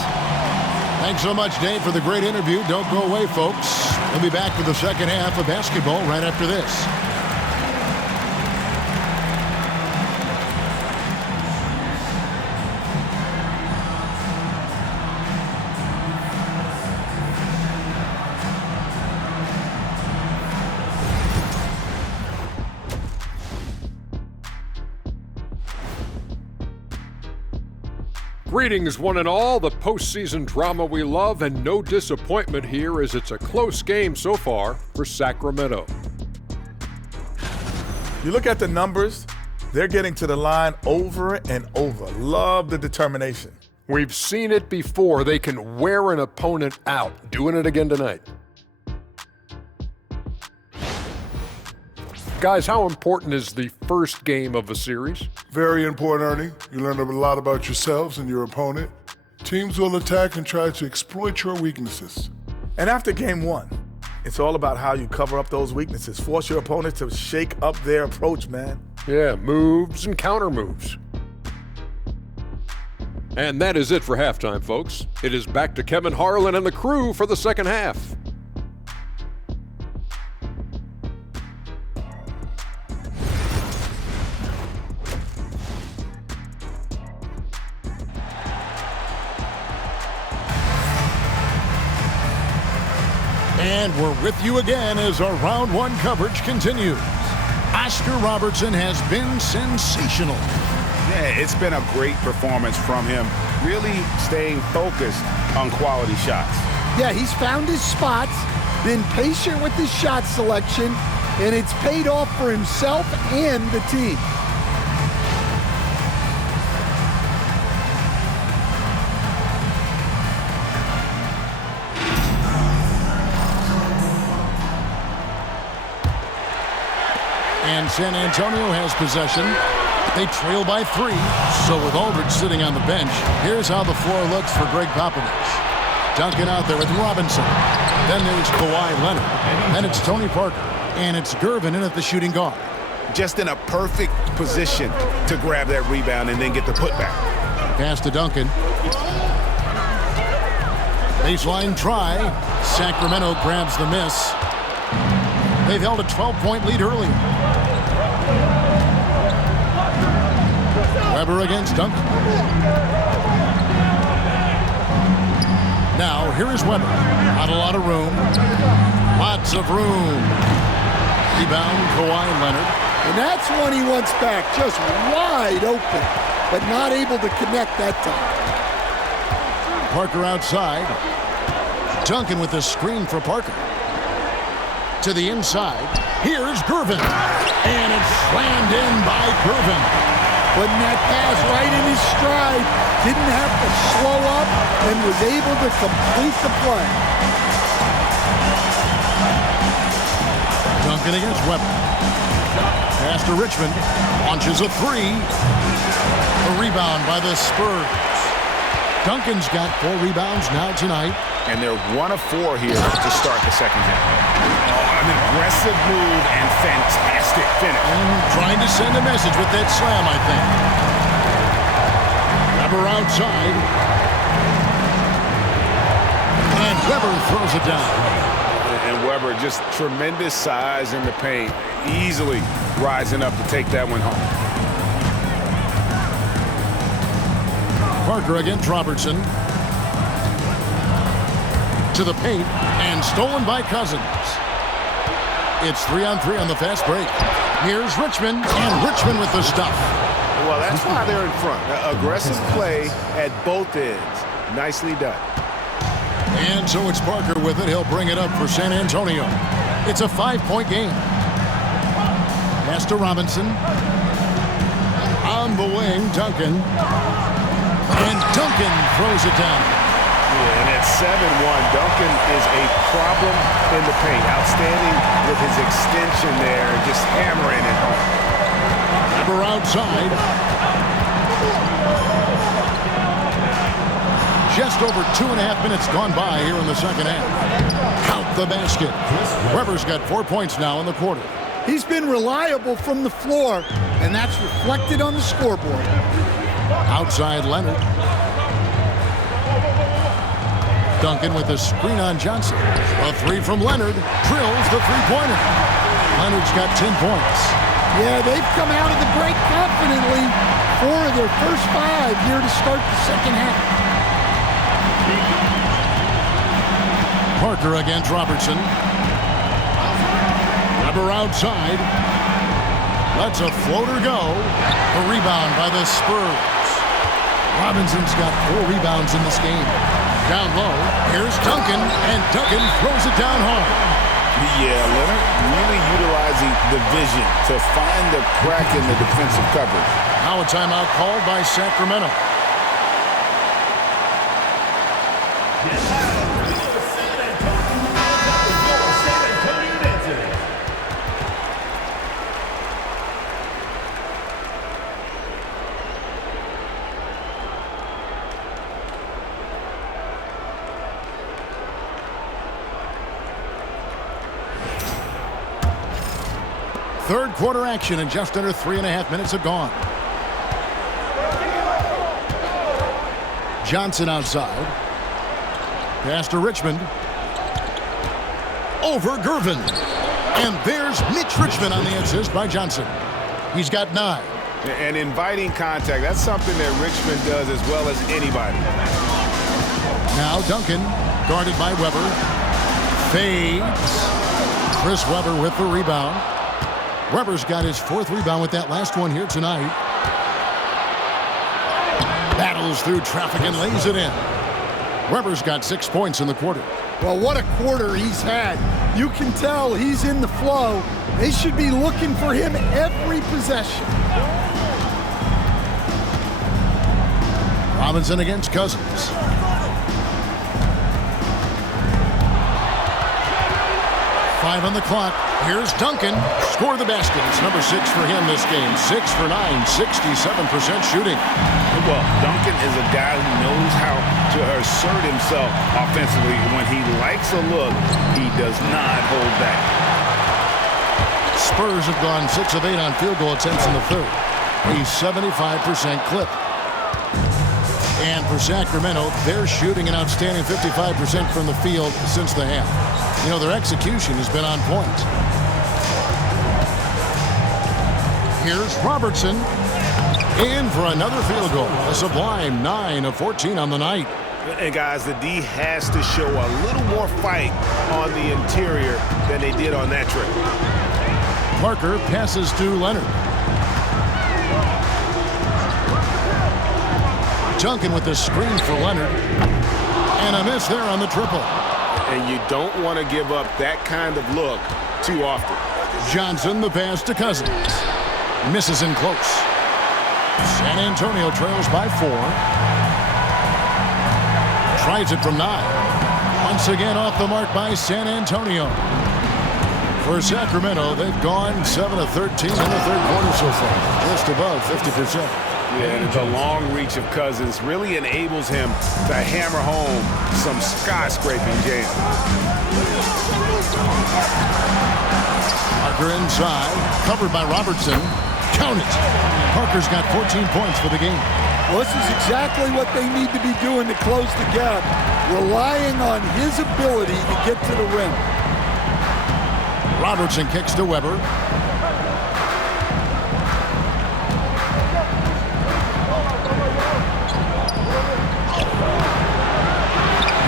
Thanks so much, Dave, for the great interview. Don't go away, folks. We'll be back with the second half of basketball right after this. Greetings, one and all. The postseason drama we love, and no disappointment here as it's a close game so far for Sacramento. You look at the numbers, they're getting to the line over and over. Love the determination. We've seen it before. They can wear an opponent out. Doing it again tonight. Guys, how important is the first game of a series? Very important, Ernie. You learn a lot about yourselves and your opponent. Teams will attack and try to exploit your weaknesses. And after game 1, it's all about how you cover up those weaknesses. Force your opponent to shake up their approach, man. Yeah, moves and counter moves. And that is it for halftime, folks. It is back to Kevin Harlan and the crew for the second half. And we're with you again as our round 1 coverage continues. Oscar Robertson has been sensational. Yeah, it's been a great performance from him. Really staying focused on quality shots. Yeah, he's found his spots, been patient with his shot selection, and it's paid off for himself and the team. And San Antonio has possession. They trail by 3. So with Aldridge sitting on the bench, here's how the floor looks for Greg Popovich. Duncan out there with Robinson. Then there's Kawhi Leonard. Then it's Tony Parker. And it's Gervin in at the shooting guard. Just in a perfect position to grab that rebound and then get the putback. Pass to Duncan. Baseline try. Sacramento grabs the miss. They've held a 12-point lead earlier. Weber against Duncan. Now, here is Weber. Not a lot of room. Lots of room. Rebound, Kawhi Leonard. And that's one he wants back, just wide open, but not able to connect that time. Parker outside. Duncan with the screen for Parker. To the inside. Here's Gervin. And it's slammed in by Gervin. putting that pass right in his stride, didn't have to slow up, and was able to complete the play. Duncan against Weber. Pass to Richmond. Launches a three. A rebound by the Spurs. Duncan's got 4 rebounds now tonight. And they're 1 of 4 here to start the second half. Oh, an aggressive move and fantastic finish. And trying to send a message with that slam, I think. Weber outside. And Weber throws it down. And Weber, just tremendous size in the paint. Easily rising up to take that one home. Parker against Robertson. To the paint, and stolen by Cousins. It's 3-on-3 on the fast break. Here's Richmond, and Richmond with the stuff. Well, that's why they're in front. Aggressive play at both ends. Nicely done. And so it's Parker with it. He'll bring it up for San Antonio. It's a 5-point game. Pass to Robinson. On the wing, Duncan. And Duncan throws it down. Yeah, and at 7-1, Duncan is a problem in the paint. Outstanding with his extension there, just hammering it home. Weber outside. Just over 2.5 minutes gone by here in the second half. Count the basket. Weber's got 4 points now in the quarter. He's been reliable from the floor, and that's reflected on the scoreboard. Outside Leonard. Duncan with a screen on Johnson. A three from Leonard. Drills the three-pointer. Leonard's got 10 points. Yeah, they've come out of the break confidently. 4 of their first 5 here to start the second half. Parker against Robertson. Weber outside. Lets a floater go. A rebound by the Spurs. Robinson's got 4 rebounds in this game. Down low, here's Duncan, and Duncan throws it down hard. Yeah, Leonard really utilizing the vision to find the crack in the defensive coverage. Now a timeout called by Sacramento. Third quarter action, and just under 3.5 minutes have gone. Johnson outside. Pass to Richmond. Over Gervin. And there's Mitch Richmond on the assist by Johnson. He's got 9. And inviting contact, that's something that Richmond does as well as anybody. Now Duncan, guarded by Weber. Fades. Chris Weber with the rebound. Weber's got his 4th rebound with that last one here tonight. Battles through traffic and lays it in. Weber's got 6 points in the quarter. Well, what a quarter he's had. You can tell he's in the flow. They should be looking for him every possession. Robinson against Cousins. Five on the clock. Here's Duncan. Score the basket. It's number 6 for him this game. 6 for 9, 67% shooting. Well, Duncan is a guy who knows how to assert himself offensively. When he likes a look, he does not hold back. Spurs have gone 6 of 8 on field goal attempts in the third. A 75% clip. And for Sacramento, they're shooting an outstanding 55% from the field since the half. You know, their execution has been on point. Here's Robertson. In for another field goal. A sublime 9 of 14 on the night. And guys, the D has to show a little more fight on the interior than they did on that trip. Parker passes to Leonard. Duncan with the screen for Leonard. And a miss there on the triple. And you don't want to give up that kind of look too often. Johnson, the pass to Cousins. Misses in close. San Antonio trails by 4. Tries it from 9. Once again off the mark by San Antonio. For Sacramento, they've gone 7 of 13 in the third quarter so far. Just above 50%. Yeah, and the long reach of Cousins really enables him to hammer home some skyscraping jams. Parker inside, covered by Robertson. Count it. Parker's got 14 points for the game. Well, this is exactly what they need to be doing to close the gap, relying on his ability to get to the rim. Robertson kicks to Weber.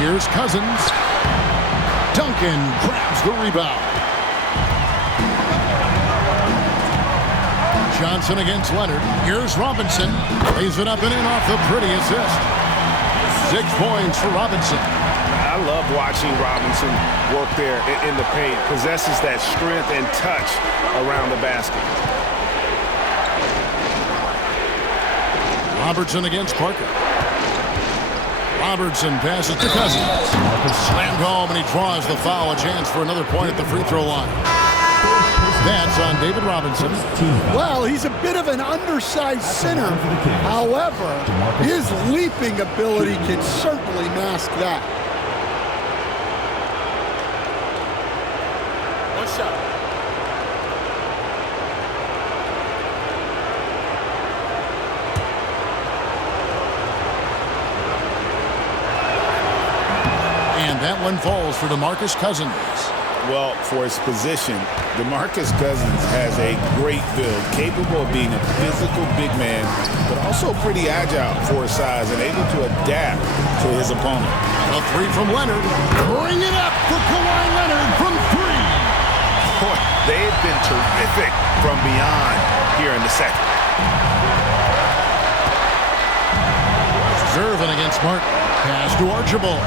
Here's Cousins. Duncan grabs the rebound. Johnson against Leonard. Here's Robinson. Lays it up and in off the pretty assist. 6 points for Robinson. I love watching Robinson work there in the paint. Possesses that strength and touch around the basket. Robertson against Parker. Robertson passes to Cousins. Slammed home, and he draws the foul. A chance for another point at the free throw line. That's on David Robinson. Well, he's a bit of an undersized center. However, his leaping ability can certainly mask that. One shot. And that one falls for DeMarcus Cousins. Well, for his position, DeMarcus Cousins has a great build, capable of being a physical big man, but also pretty agile for his size and able to adapt to his opponent. A 3 from Leonard. Bring it up for Kawhi Leonard from 3. Boy, they've been terrific from beyond here in the second. Zervin against Martin. Pass to Archibald.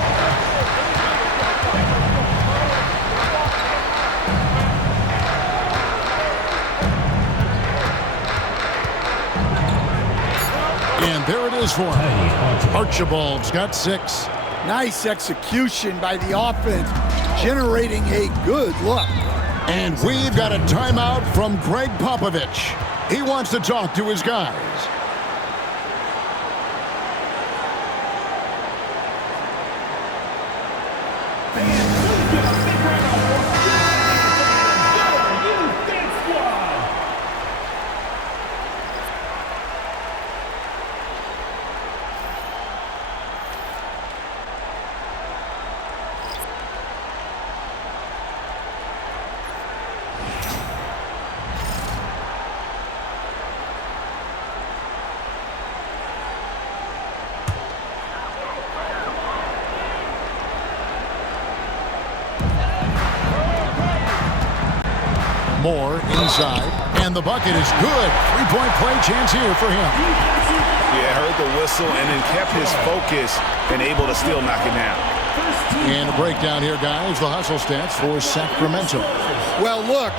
And there it is for him. Archibald's got 6. Nice execution by the offense, generating a good look. And we've got a timeout from Greg Popovich. He wants to talk to his guys. Moore inside, and the bucket is good. 3-point play chance here for him. Yeah, heard the whistle and then kept his focus and able to still knock it down. And a breakdown here, guys. The hustle stats for Sacramento. Well, look,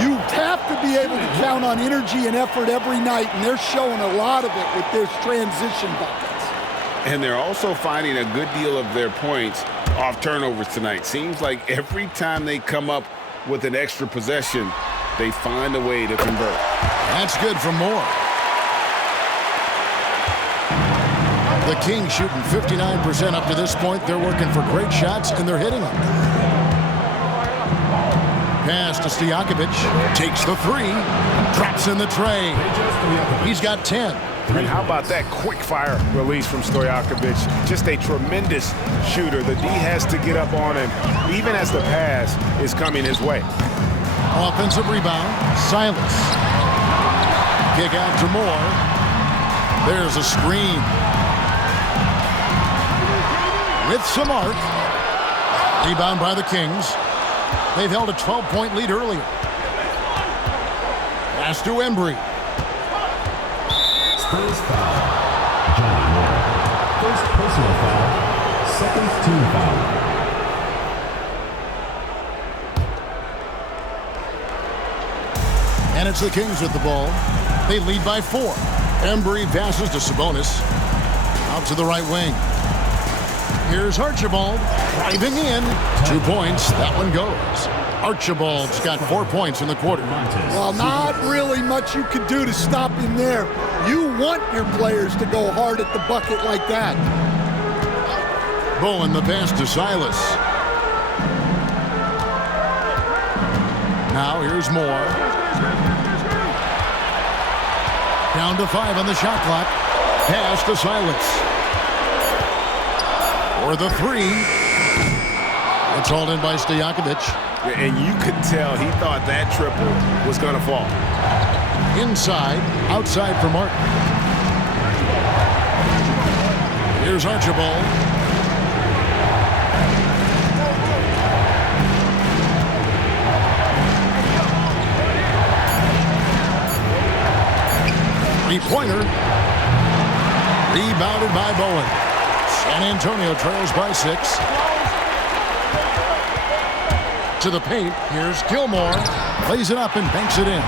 you have to be able to count on energy and effort every night, and they're showing a lot of it with their transition buckets. And they're also finding a good deal of their points off turnovers tonight. Seems like every time they come up with an extra possession, they find a way to convert. That's good for Moore. The Kings shooting 59% up to this point. They're working for great shots, and they're hitting them. Pass to Stojakovic. Takes the 3. Drops in the tray. He's got 10. And how about that quick fire release from Stojakovic? Just a tremendous shooter. The D has to get up on him, even as the pass is coming his way. Offensive rebound. Silas. Kick out to Moore. There's a screen. With some arc. Rebound by the Kings. They've held a 12-point lead earlier. Pass to Embry. Spurs foul. Johnny Moore. First personal foul. Second team foul. And it's the Kings with the ball. They lead by 4. Embry passes to Sabonis. Out to the right wing. Here's Archibald driving in. 2 points. That one goes. Archibald's got 4 points in the quarter. Well, not really much you could do to stop him there. You want your players to go hard at the bucket like that. Bowen the pass to Silas. Now here's Moore. Down to 5 on the shot clock. Pass to Silas. For the 3. It's hauled in by Stojakovic. And you could tell he thought that triple was going to fall. Inside, outside for Martin. Here's Archibald. Three-pointer. Rebounded by Bowen. San Antonio trails by 6. To the paint. Here's Gilmore. Plays it up and banks it in.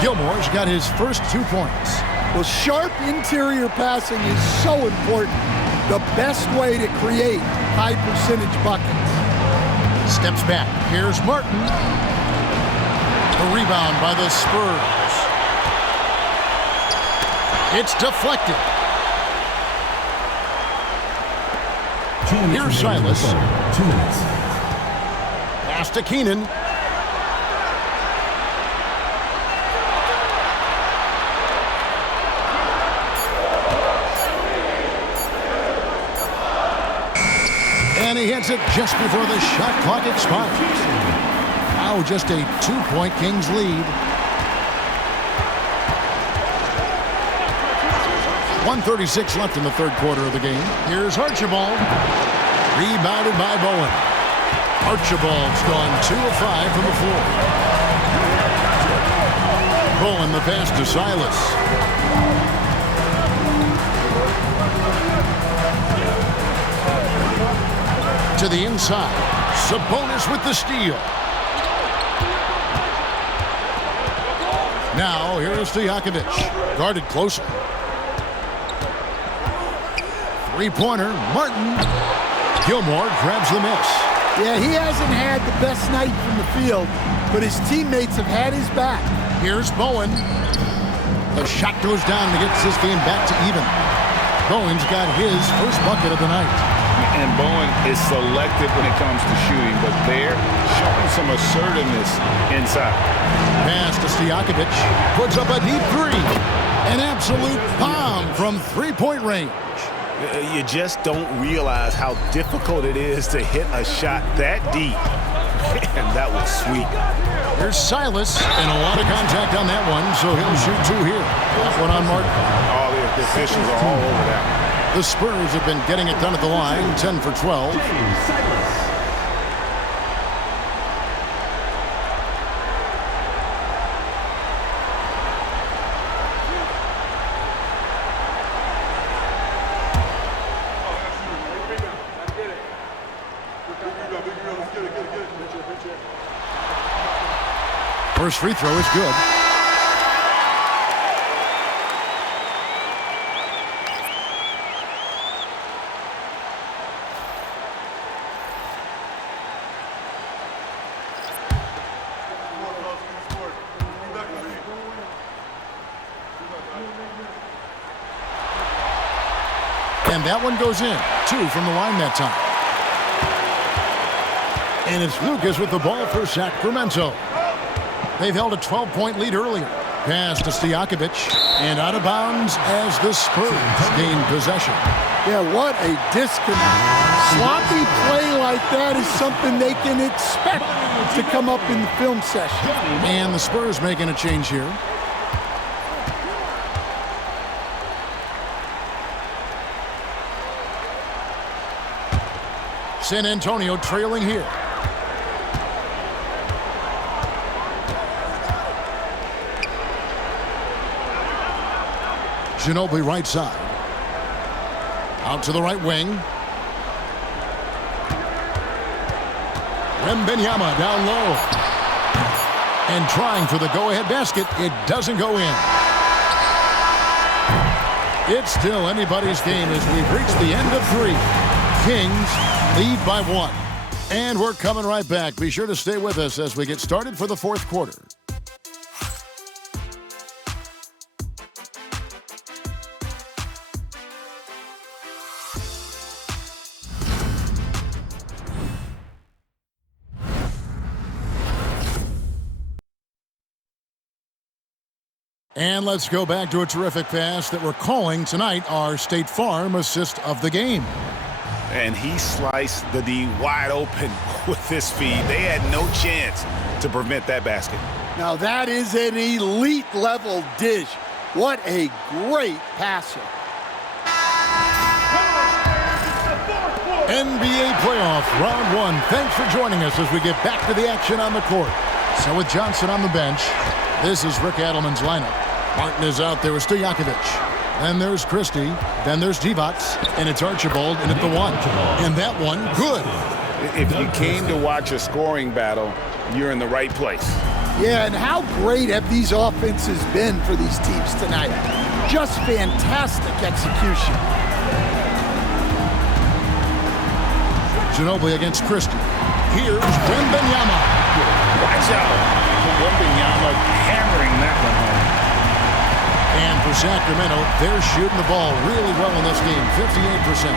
Gilmore's got his first 2 points. Well, sharp interior passing is so important. The best way to create high-percentage buckets. Steps back. Here's Martin. The rebound by the Spurs. It's deflected. Here's Silas. 2 minutes. Pass to Keenan. And he hits it just before the shot clock expires. Now just a 2-point Kings lead. 1:36 left in the third quarter of the game. Here's Archibald. Rebounded by Bowen. Archibald's gone 2 of 5 from the floor. Bowen the pass to Silas. To the inside. Sabonis with the steal. Now here is Stojakovic. Guarded closely. Three-pointer. Martin. Gilmore grabs the miss. Yeah, he hasn't had the best night from the field, but his teammates have had his back. Here's Bowen. The shot goes down and gets this game back to even. Bowen's got his first bucket of the night. And Bowen is selective when it comes to shooting, but they're showing some assertiveness inside. Pass to Stojakovic. Puts up a deep 3. An absolute bomb from three-point range. You just don't realize how difficult it is to hit a shot that deep. And that was sweet. Here's Silas, and a lot of contact on that one, so he'll shoot 2 here. That one on Martin. All the officials are all over that. The Spurs have been getting it done at the line, 10 for 12. First free throw is good. And that one goes in. 2 from the line that time. And it's Lucas with the ball for Sacramento. They've held a 12-point lead earlier. Pass to Stojakovic, and out of bounds as the Spurs gain possession. Yeah, what a disconnect. Sloppy play like that is something they can expect to come up in the film session. And the Spurs making a change here. San Antonio trailing here. Ginobili right side. Out to the right wing. Wembanyama down low. And trying for the go-ahead basket. It doesn't go in. It's still anybody's game as we've reached the end of 3. Kings lead by 1. And we're coming right back. Be sure to stay with us as we get started for the 4th quarter. And let's go back to a terrific pass that we're calling tonight our State Farm assist of the game. And he sliced the D wide open with his feed. They had no chance to prevent that basket. Now that is an elite level dish. What a great passer. NBA playoff round 1. Thanks for joining us as we get back to the action on the court. So with Johnson on the bench, this is Rick Adelman's lineup. Martin is out there with Stojakovic. Then there's Christie. Then there's Divac. And it's Archibald in at the 1. And that one, good. If you came to watch a scoring battle, you're in the right place. Yeah, and how great have these offenses been for these teams tonight? Just fantastic execution. Ginobili against Christie. Here's Wembanyama. Watch out. Wembanyama hammering that one home. And for Sacramento, they're shooting the ball really well in this game, 58%.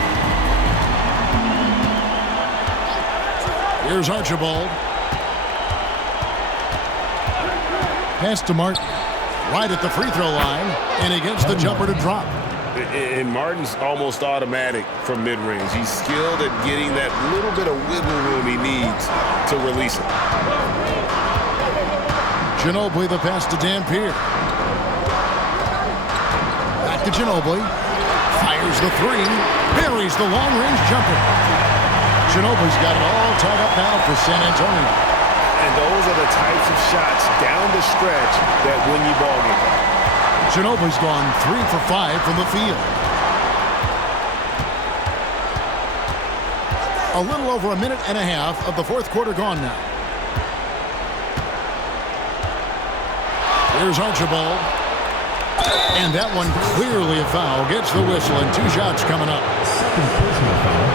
Here's Archibald. Pass to Martin. Right at the free throw line, and he gets the jumper to drop. And Martin's almost automatic from mid-range. He's skilled at getting that little bit of wiggle room he needs to release it. Ginobili the pass to Dampier. Back to Ginobili. Fires the 3. Buries the long-range jumper. Ginobili's got it all tied up now for San Antonio. And those are the types of shots down the stretch that win you ball games. Ginobili's gone 3 for 5 from the field. A little over a minute and a half of the 4th quarter gone now. Here's Archibald. And that one clearly a foul. Gets the whistle and 2 shots coming up. Second personal foul.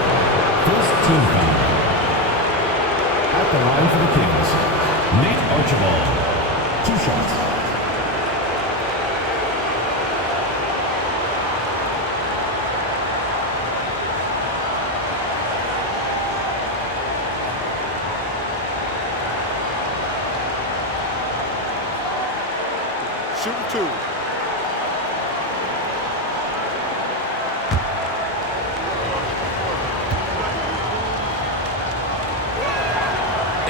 First team foul. At the line for the Kings, Nate Archibald. 2 shots. Shooting 2.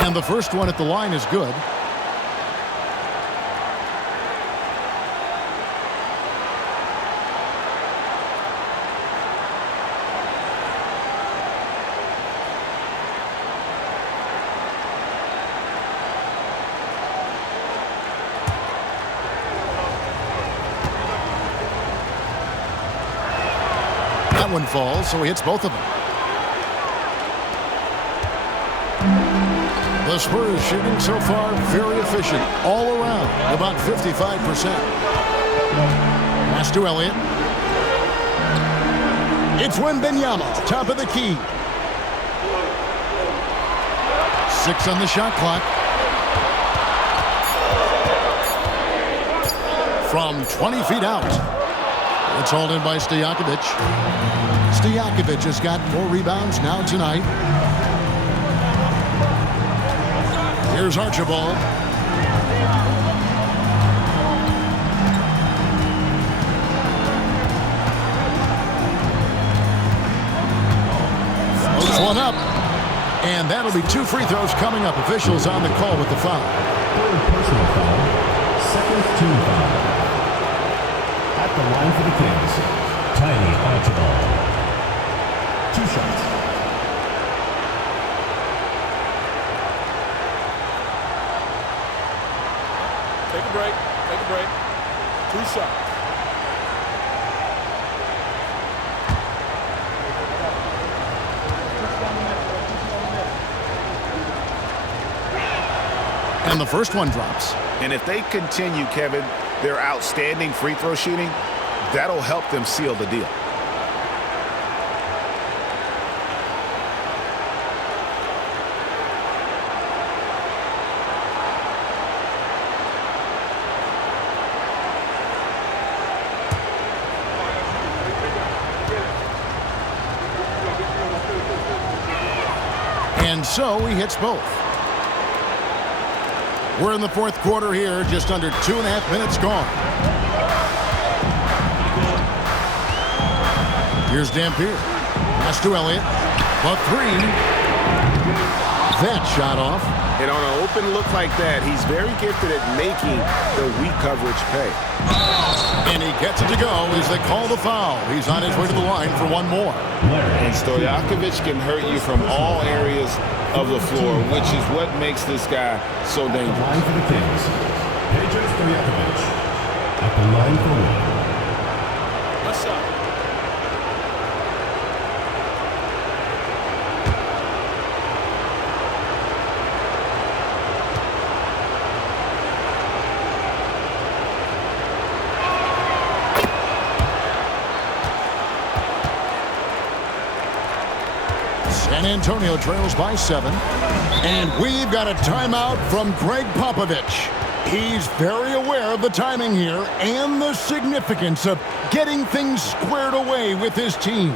And the first one at the line is good. That one falls, so he hits both of them. The Spurs shooting so far very efficient all around, about 55%. Pass to Elliott. It's Wembanyama, top of the key. 6 on the shot clock. From 20 feet out. It's hauled in by Stojakovic. Stojakovic has got 4 rebounds now tonight. Here's Archibald. Floats one up. And that'll be 2 free throws coming up. Officials on the call with the foul. Third personal foul. Second team foul. At the line for the Kings, Tiny Archibald. 2 shots. Take a break. Take a break. 2 shots. And the first one drops. And if they continue, Kevin, their outstanding free throw shooting, That'll help them seal the deal. And so he hits both. We're in the fourth quarter here, just under 2.5 minutes gone. Here's Dampier. Pass to Elliott. A three. That shot off. And on an open look like that, he's very gifted at making the weak coverage pay. And he gets it to go as they call the foul. He's on his way to the line for one more. And Stojakovic can hurt you from all areas of the floor, which is what makes this guy so dangerous. Line for the Kings. Pedro Stojakovic at the line for one. What's up? San Antonio trails by 7. And we've got a timeout from Greg Popovich. He's very aware of the timing here and the significance of getting things squared away with his team.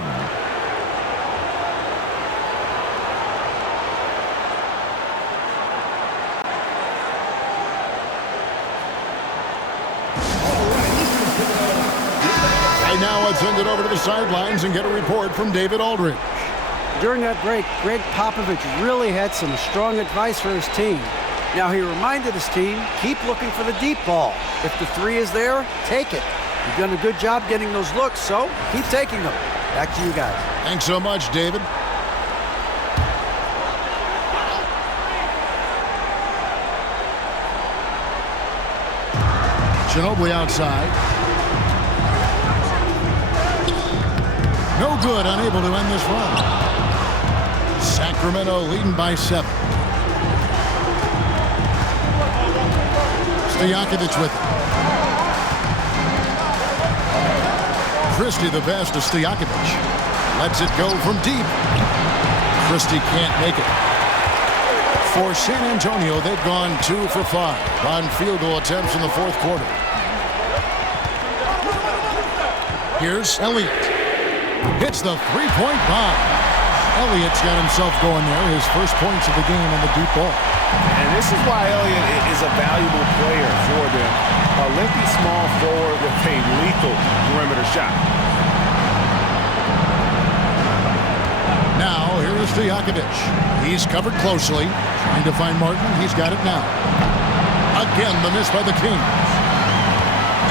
And now let's send it over to the sidelines and get a report from David Aldridge. During that break, Greg Popovich really had some strong advice for his team. Now, he reminded his team, keep looking for the deep ball. If the three is there, take it. You've done a good job getting those looks, so keep taking them. Back to you guys. Thanks so much, David. Ginobili outside. No good, unable to end this run. Sacramento leading by 7. Stojakovic with it. Christie the best to Stojakovic. Lets it go from deep. Christie can't make it. For San Antonio, they've gone 2 for 5 on field goal attempts in the fourth quarter. Here's Elliott. Hits the three-point bomb. Elliott's got himself going there. His first points of the game on the deep ball. And this is why Elliott is a valuable player for them. A lengthy small forward with a lethal perimeter shot. Now, here is Stojakovic. He's covered closely. Trying to find Martin. He's got it now. Again, the miss by the Kings.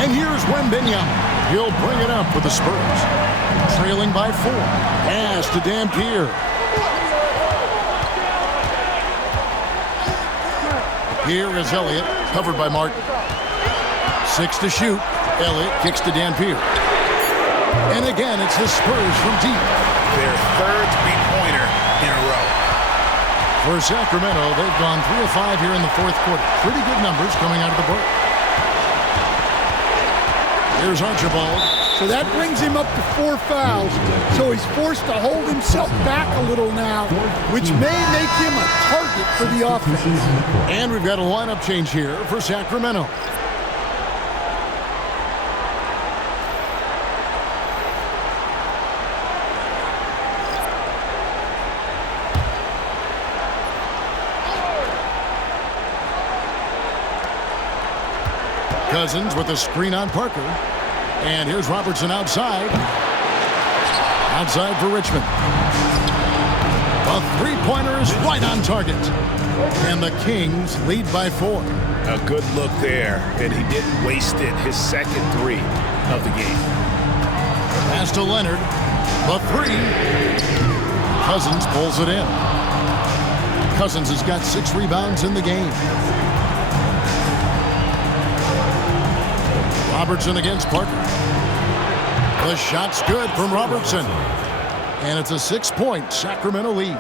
And here's Wembanyama. He'll bring it up for the Spurs. Trailing by 4. Pass to Dampier. Here is Elliott, covered by Martin. 6 to shoot. Elliott kicks to Dampier. And again, it's the Spurs from deep. Their third three-pointer in a row. For Sacramento, they've gone 3 of 5 here in the fourth quarter. Pretty good numbers coming out of the break. Here's Archibald. So that brings him up to 4 fouls. So he's forced to hold himself back a little now, which may make him a target for the offense. And we've got a lineup change here for Sacramento. Cousins with a screen on Parker. And here's Robertson outside. Outside for Richmond. A three-pointer is right on target. And the Kings lead by 4. A good look there, and he didn't waste it. His second 3 of the game. Pass to Leonard. The 3. Cousins pulls it in. Cousins has got 6 rebounds in the game. Robertson against Parker. The shot's good from Robertson. And it's a 6-point Sacramento lead.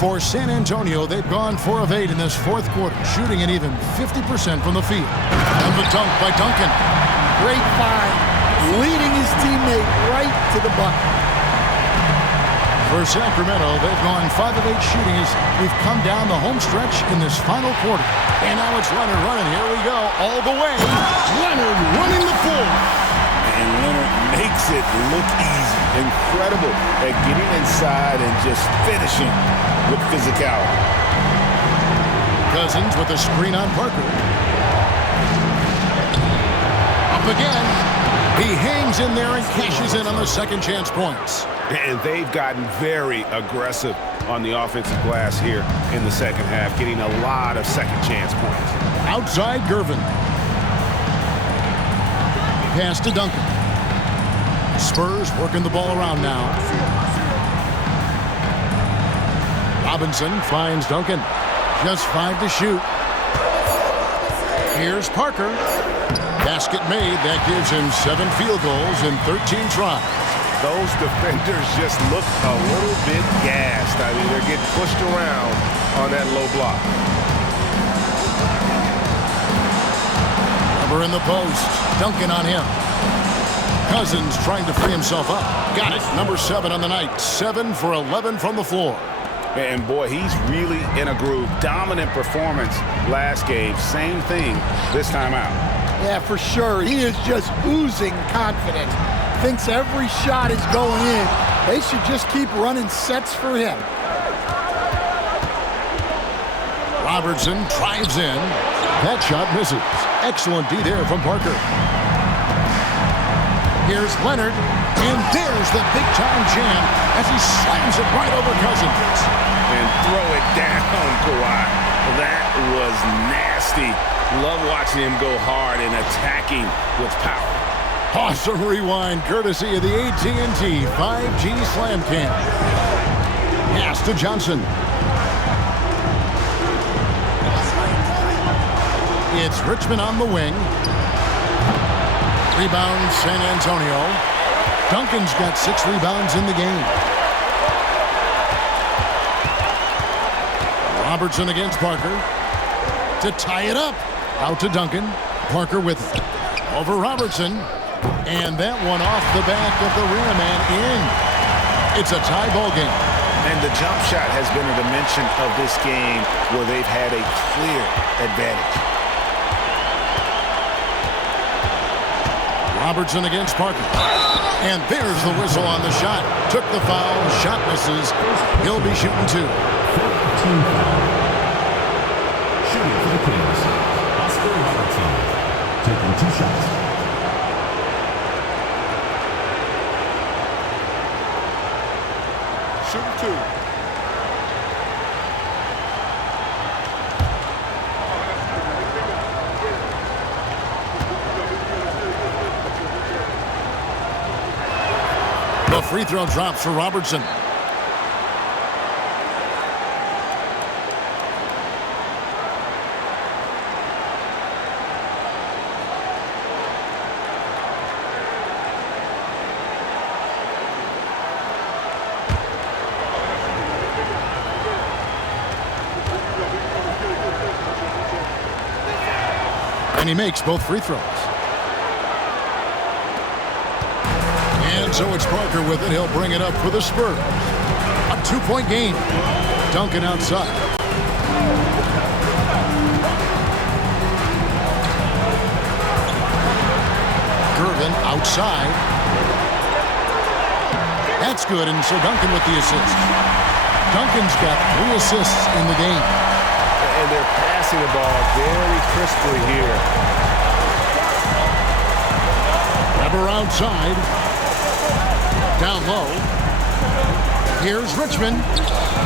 For San Antonio, they've gone 4 of 8 in this fourth quarter, shooting an even 50% from the field. And the dunk by Duncan. Great find. leading his teammate right to the bucket. For Sacramento, they've gone 5 of 8 shooting as we've come down the home stretch in this final quarter. And now it's Leonard running. Here we go, all the way. Leonard running the floor. And Leonard makes it look easy. Incredible at getting inside and just finishing with physicality. Cousins with a screen on Parker. Up again. He hangs in there and cashes in on the second chance points. And they've gotten very aggressive on the offensive glass here in the second half, getting a lot of second chance points. Outside Gervin. Pass to Duncan. Spurs working the ball around now. Robinson finds Duncan. Just 5 to shoot. Here's Parker. Basket made. That gives him 7 field goals in 13 tries. Those defenders just look a little bit gassed. I mean, they're getting pushed around on that low block. Weber in the post. Duncan on him. Cousins trying to free himself up. Got it. Number 7 on the night. 7 for 11 from the floor. And boy, he's really in a groove. Dominant performance last game. Same thing this time out. Yeah, for sure. He is just oozing confidence. Thinks every shot is going in. They should just keep running sets for him. Robertson drives in. That shot misses. Excellent D there from Parker. Here's Leonard, and there's the big-time jam as he slams it right over Cousins. And throw it down, Kawhi. That was nasty. Love watching him go hard and attacking with power. Awesome rewind, courtesy of the AT&T 5G Slam Cam. Pass to Johnson. It's Richmond on the wing. Rebound, San Antonio. Duncan's got 6 rebounds in the game. Robertson against Parker. To tie it up. Out to Duncan. Parker with it. Over Robertson. And that one off the back of the rim and in. It's a tie ball game. And the jump shot has been a dimension of this game where they've had a clear advantage. Robertson against Parker. And there's the whistle on the shot. Took the foul. Shot misses. He'll be shooting 2. Team foul. Shooting for the Kings. Oscar Robertson. Taking 2 shots. Shooting 2. The free throw drops for Robertson. And he makes both free throws. And so it's Parker with it. He'll bring it up for the Spurs. A 2-point game. Duncan outside. Gervin outside. That's good, and so Duncan with the assist. Duncan's got 3 assists in the game. And they're passing the ball very crisply here. Weber outside. Down low. Here's Richmond.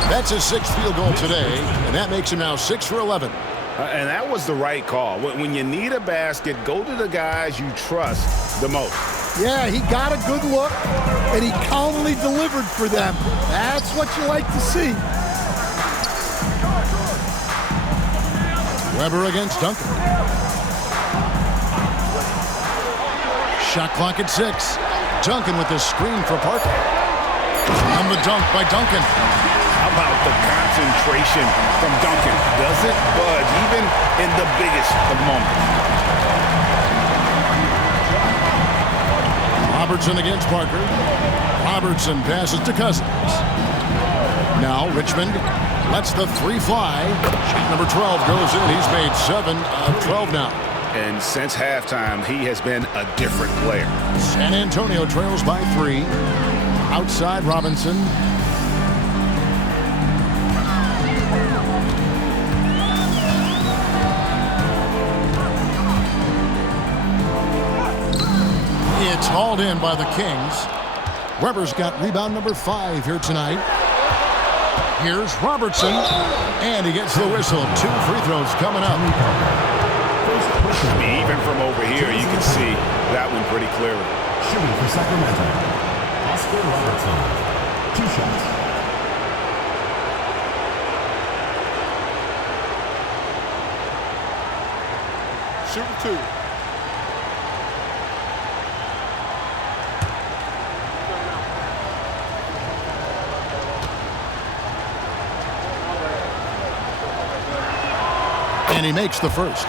That's his 6th field goal today, and that makes him now 6 for 11. And that was the right call. When you need a basket, go to the guys you trust the most. Yeah, he got a good look, and he calmly delivered for them. That's what you like to see. Weber against Duncan. Shot clock at 6. Duncan with the screen for Parker. And the dunk by Duncan. How about the concentration from Duncan? Doesn't budge, even in the biggest of moments. Robertson against Parker. Robertson passes to Cousins. Now Richmond lets the three fly. Shot number 12 goes in. He's made 7 of 12 now. And since halftime, he has been a different player. San Antonio trails by 3. Outside Robinson. It's hauled in by the Kings. Weber's got rebound number 5 here tonight. Here's Robertson, and he gets the whistle. 2 free throws coming up. Even from over here, you can see that one pretty clearly. Shooting for Sacramento, Oscar Robertson. 2 shots. Shooting 2. And he makes the first.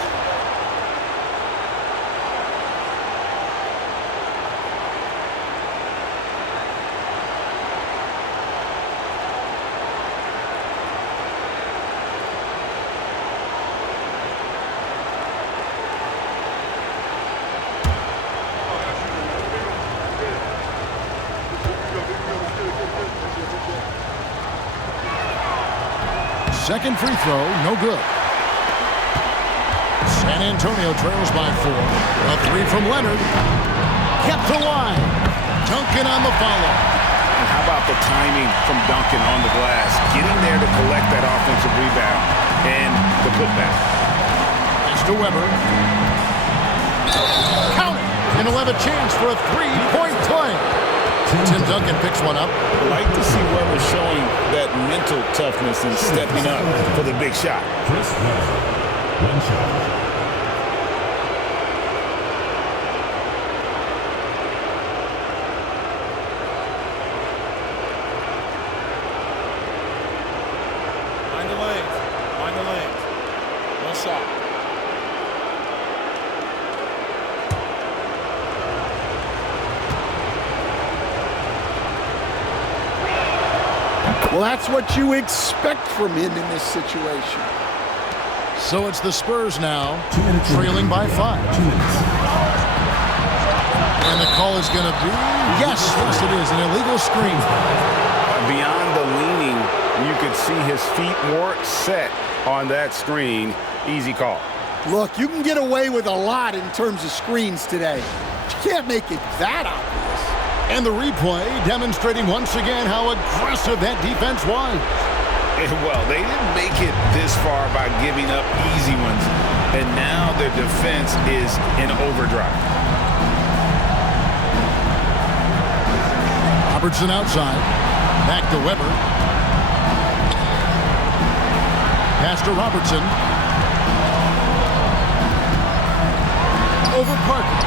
Second free throw, no good. San Antonio trails by 4. A 3 from Leonard. Kept alive. Duncan on the follow. And how about the timing from Duncan on the glass? Getting there to collect that offensive rebound and the putback. Pass to Weber. Count it. And he'll have a chance for a 3-point play. Tim Duncan picks one up. I like to see Weber showing that mental toughness and stepping up for the big shot. Chris Weber. 1 shot. Well, that's what you expect from him in this situation. So it's the Spurs now, trailing by 5. And the call is going to be, yes, it is, an illegal screen. Beyond the leaning, you could see his feet more set on that screen. Easy call. Look, you can get away with a lot in terms of screens today. You can't make it that obvious. And the replay demonstrating once again how aggressive that defense was. Well, they didn't make it this far by giving up easy ones. And now their defense is in overdrive. Robertson outside. Back to Weber. Pass to Robertson. Over Parker.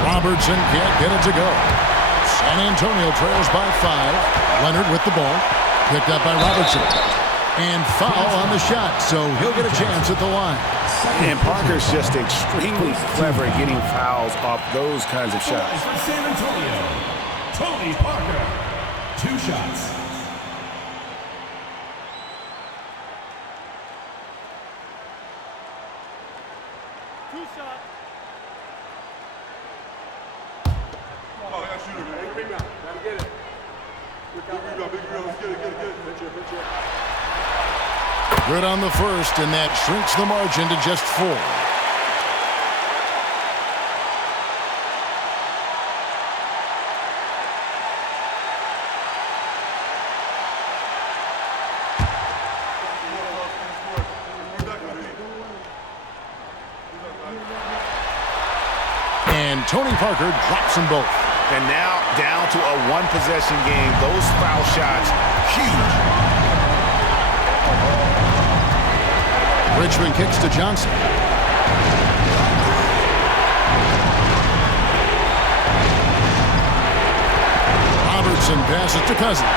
Robertson can't get it to go. San Antonio trails by 5. Leonard with the ball. Picked up by Robertson. And foul on the shot, so he'll get a chance at the line. And Parker's just extremely clever at getting fouls off those kinds of shots. For San Antonio, Tony Parker. 2 shots. Good on the first, and that shrinks the margin to just 4. And Tony Parker drops them both. And now down to a 1-possession game. Those foul shots, huge. Richmond kicks to Johnson. Robertson passes to Cousins.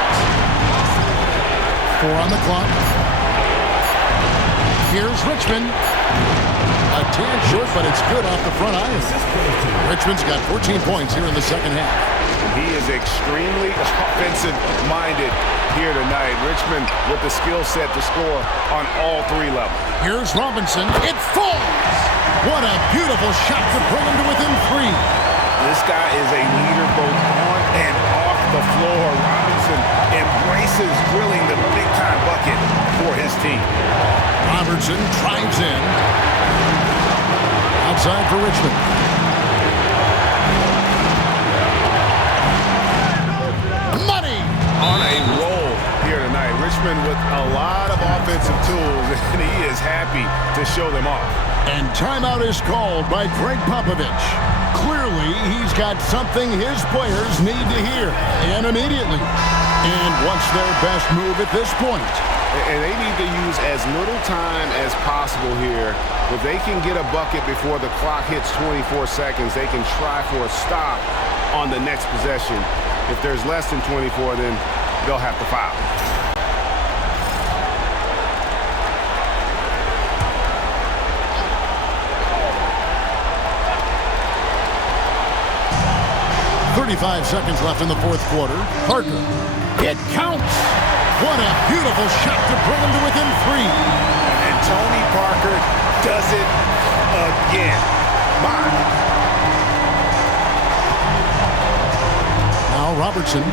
4 on the clock. Here's Richmond. A tad short, but it's good off the front iron. Richmond's got 14 points here in the second half. He is extremely offensive-minded here tonight. Richmond with the skill set to score on all three levels. Here's Robinson. It falls! What a beautiful shot to bring him to within 3. This guy is a leader both on and off the floor. Robinson embraces drilling the big-time bucket for his team. Robertson drives in. Outside for Richmond. Money! On a roll here tonight. Richmond with a lot of offensive tools, and he is happy to show them off. And timeout is called by Greg Popovich. Clearly, he's got something his players need to hear, and immediately. And what's their best move at this point? And they need to use as little time as possible here. If they can get a bucket before the clock hits 24 seconds, they can try for a stop on the next possession. If there's less than 24, then they'll have to foul. .35 seconds left in the fourth quarter. Parker. It counts. What a beautiful shot to bring him to within 3. And Tony Parker does it again. Now Robertson.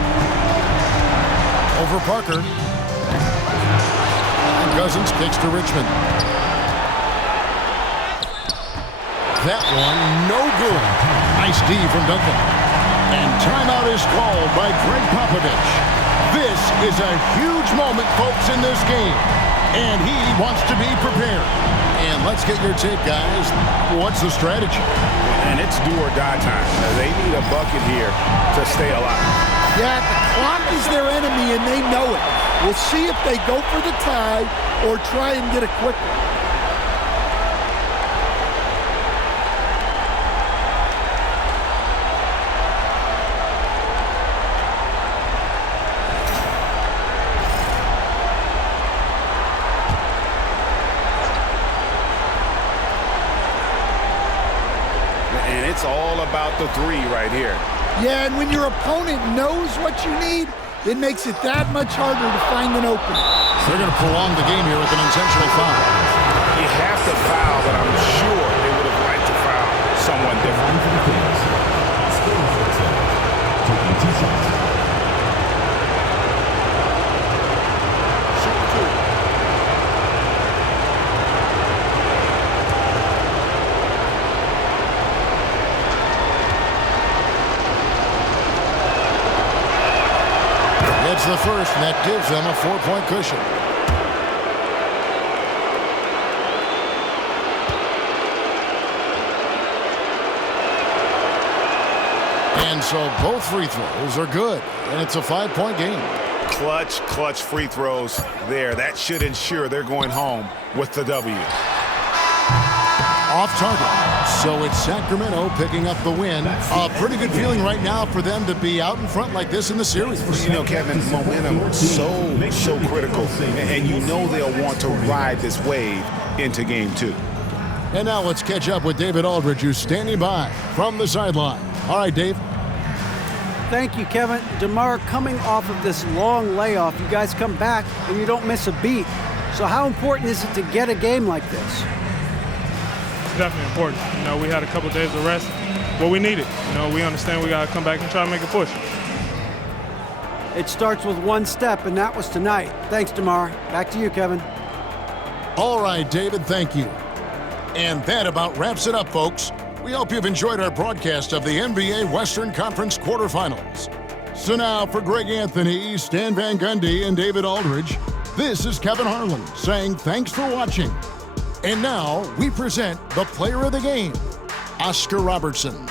Over Parker. And Cousins kicks to Richmond. That one, no good. Nice D from Duncan. And timeout is called by Greg Popovich. This is a huge moment, folks, in this game. And he wants to be prepared. And let's get your take, guys. What's the strategy? And it's do or die time. They need a bucket here to stay alive. Yeah, the clock is their enemy, and they know it. We'll see if they go for the tie or try and get it quickly. It's all about the 3 right here. Yeah, and when your opponent knows what you need, it makes it that much harder to find an opening. They're going to prolong the game here with an intentional foul. You have to foul, but I'm sure they would have liked to foul someone different. Taking 2 shots. It's the first, and that gives them a 4-point cushion. And so both free throws are good, and it's a 5-point game. Clutch free throws there. That should ensure they're going home with the W. Off target. So it's Sacramento picking up the win. A pretty good feeling right now for them to be out in front like this in the series. You know, Kevin, momentum so critical. And you know they'll want to ride this wave into game 2. And now let's catch up with David Aldridge, who's standing by from the sideline. All right, Dave. Thank you, Kevin. DeMar, coming off of this long layoff, you guys come back and you don't miss a beat. So how important is it to get a game like this? Definitely important. You know, we had a couple days of rest. What we needed. You know, we understand we got to come back and try to make a push. It starts with one step, and that was tonight. Thanks, DeMar. Back to you, Kevin. All right, David, thank you. And that about wraps it up, folks. We hope you've enjoyed our broadcast of the NBA Western Conference quarterfinals. So now for Greg Anthony, Stan Van Gundy, and David Aldridge, this is Kevin Harlan saying thanks for watching. And now we present the player of the game, Oscar Robertson.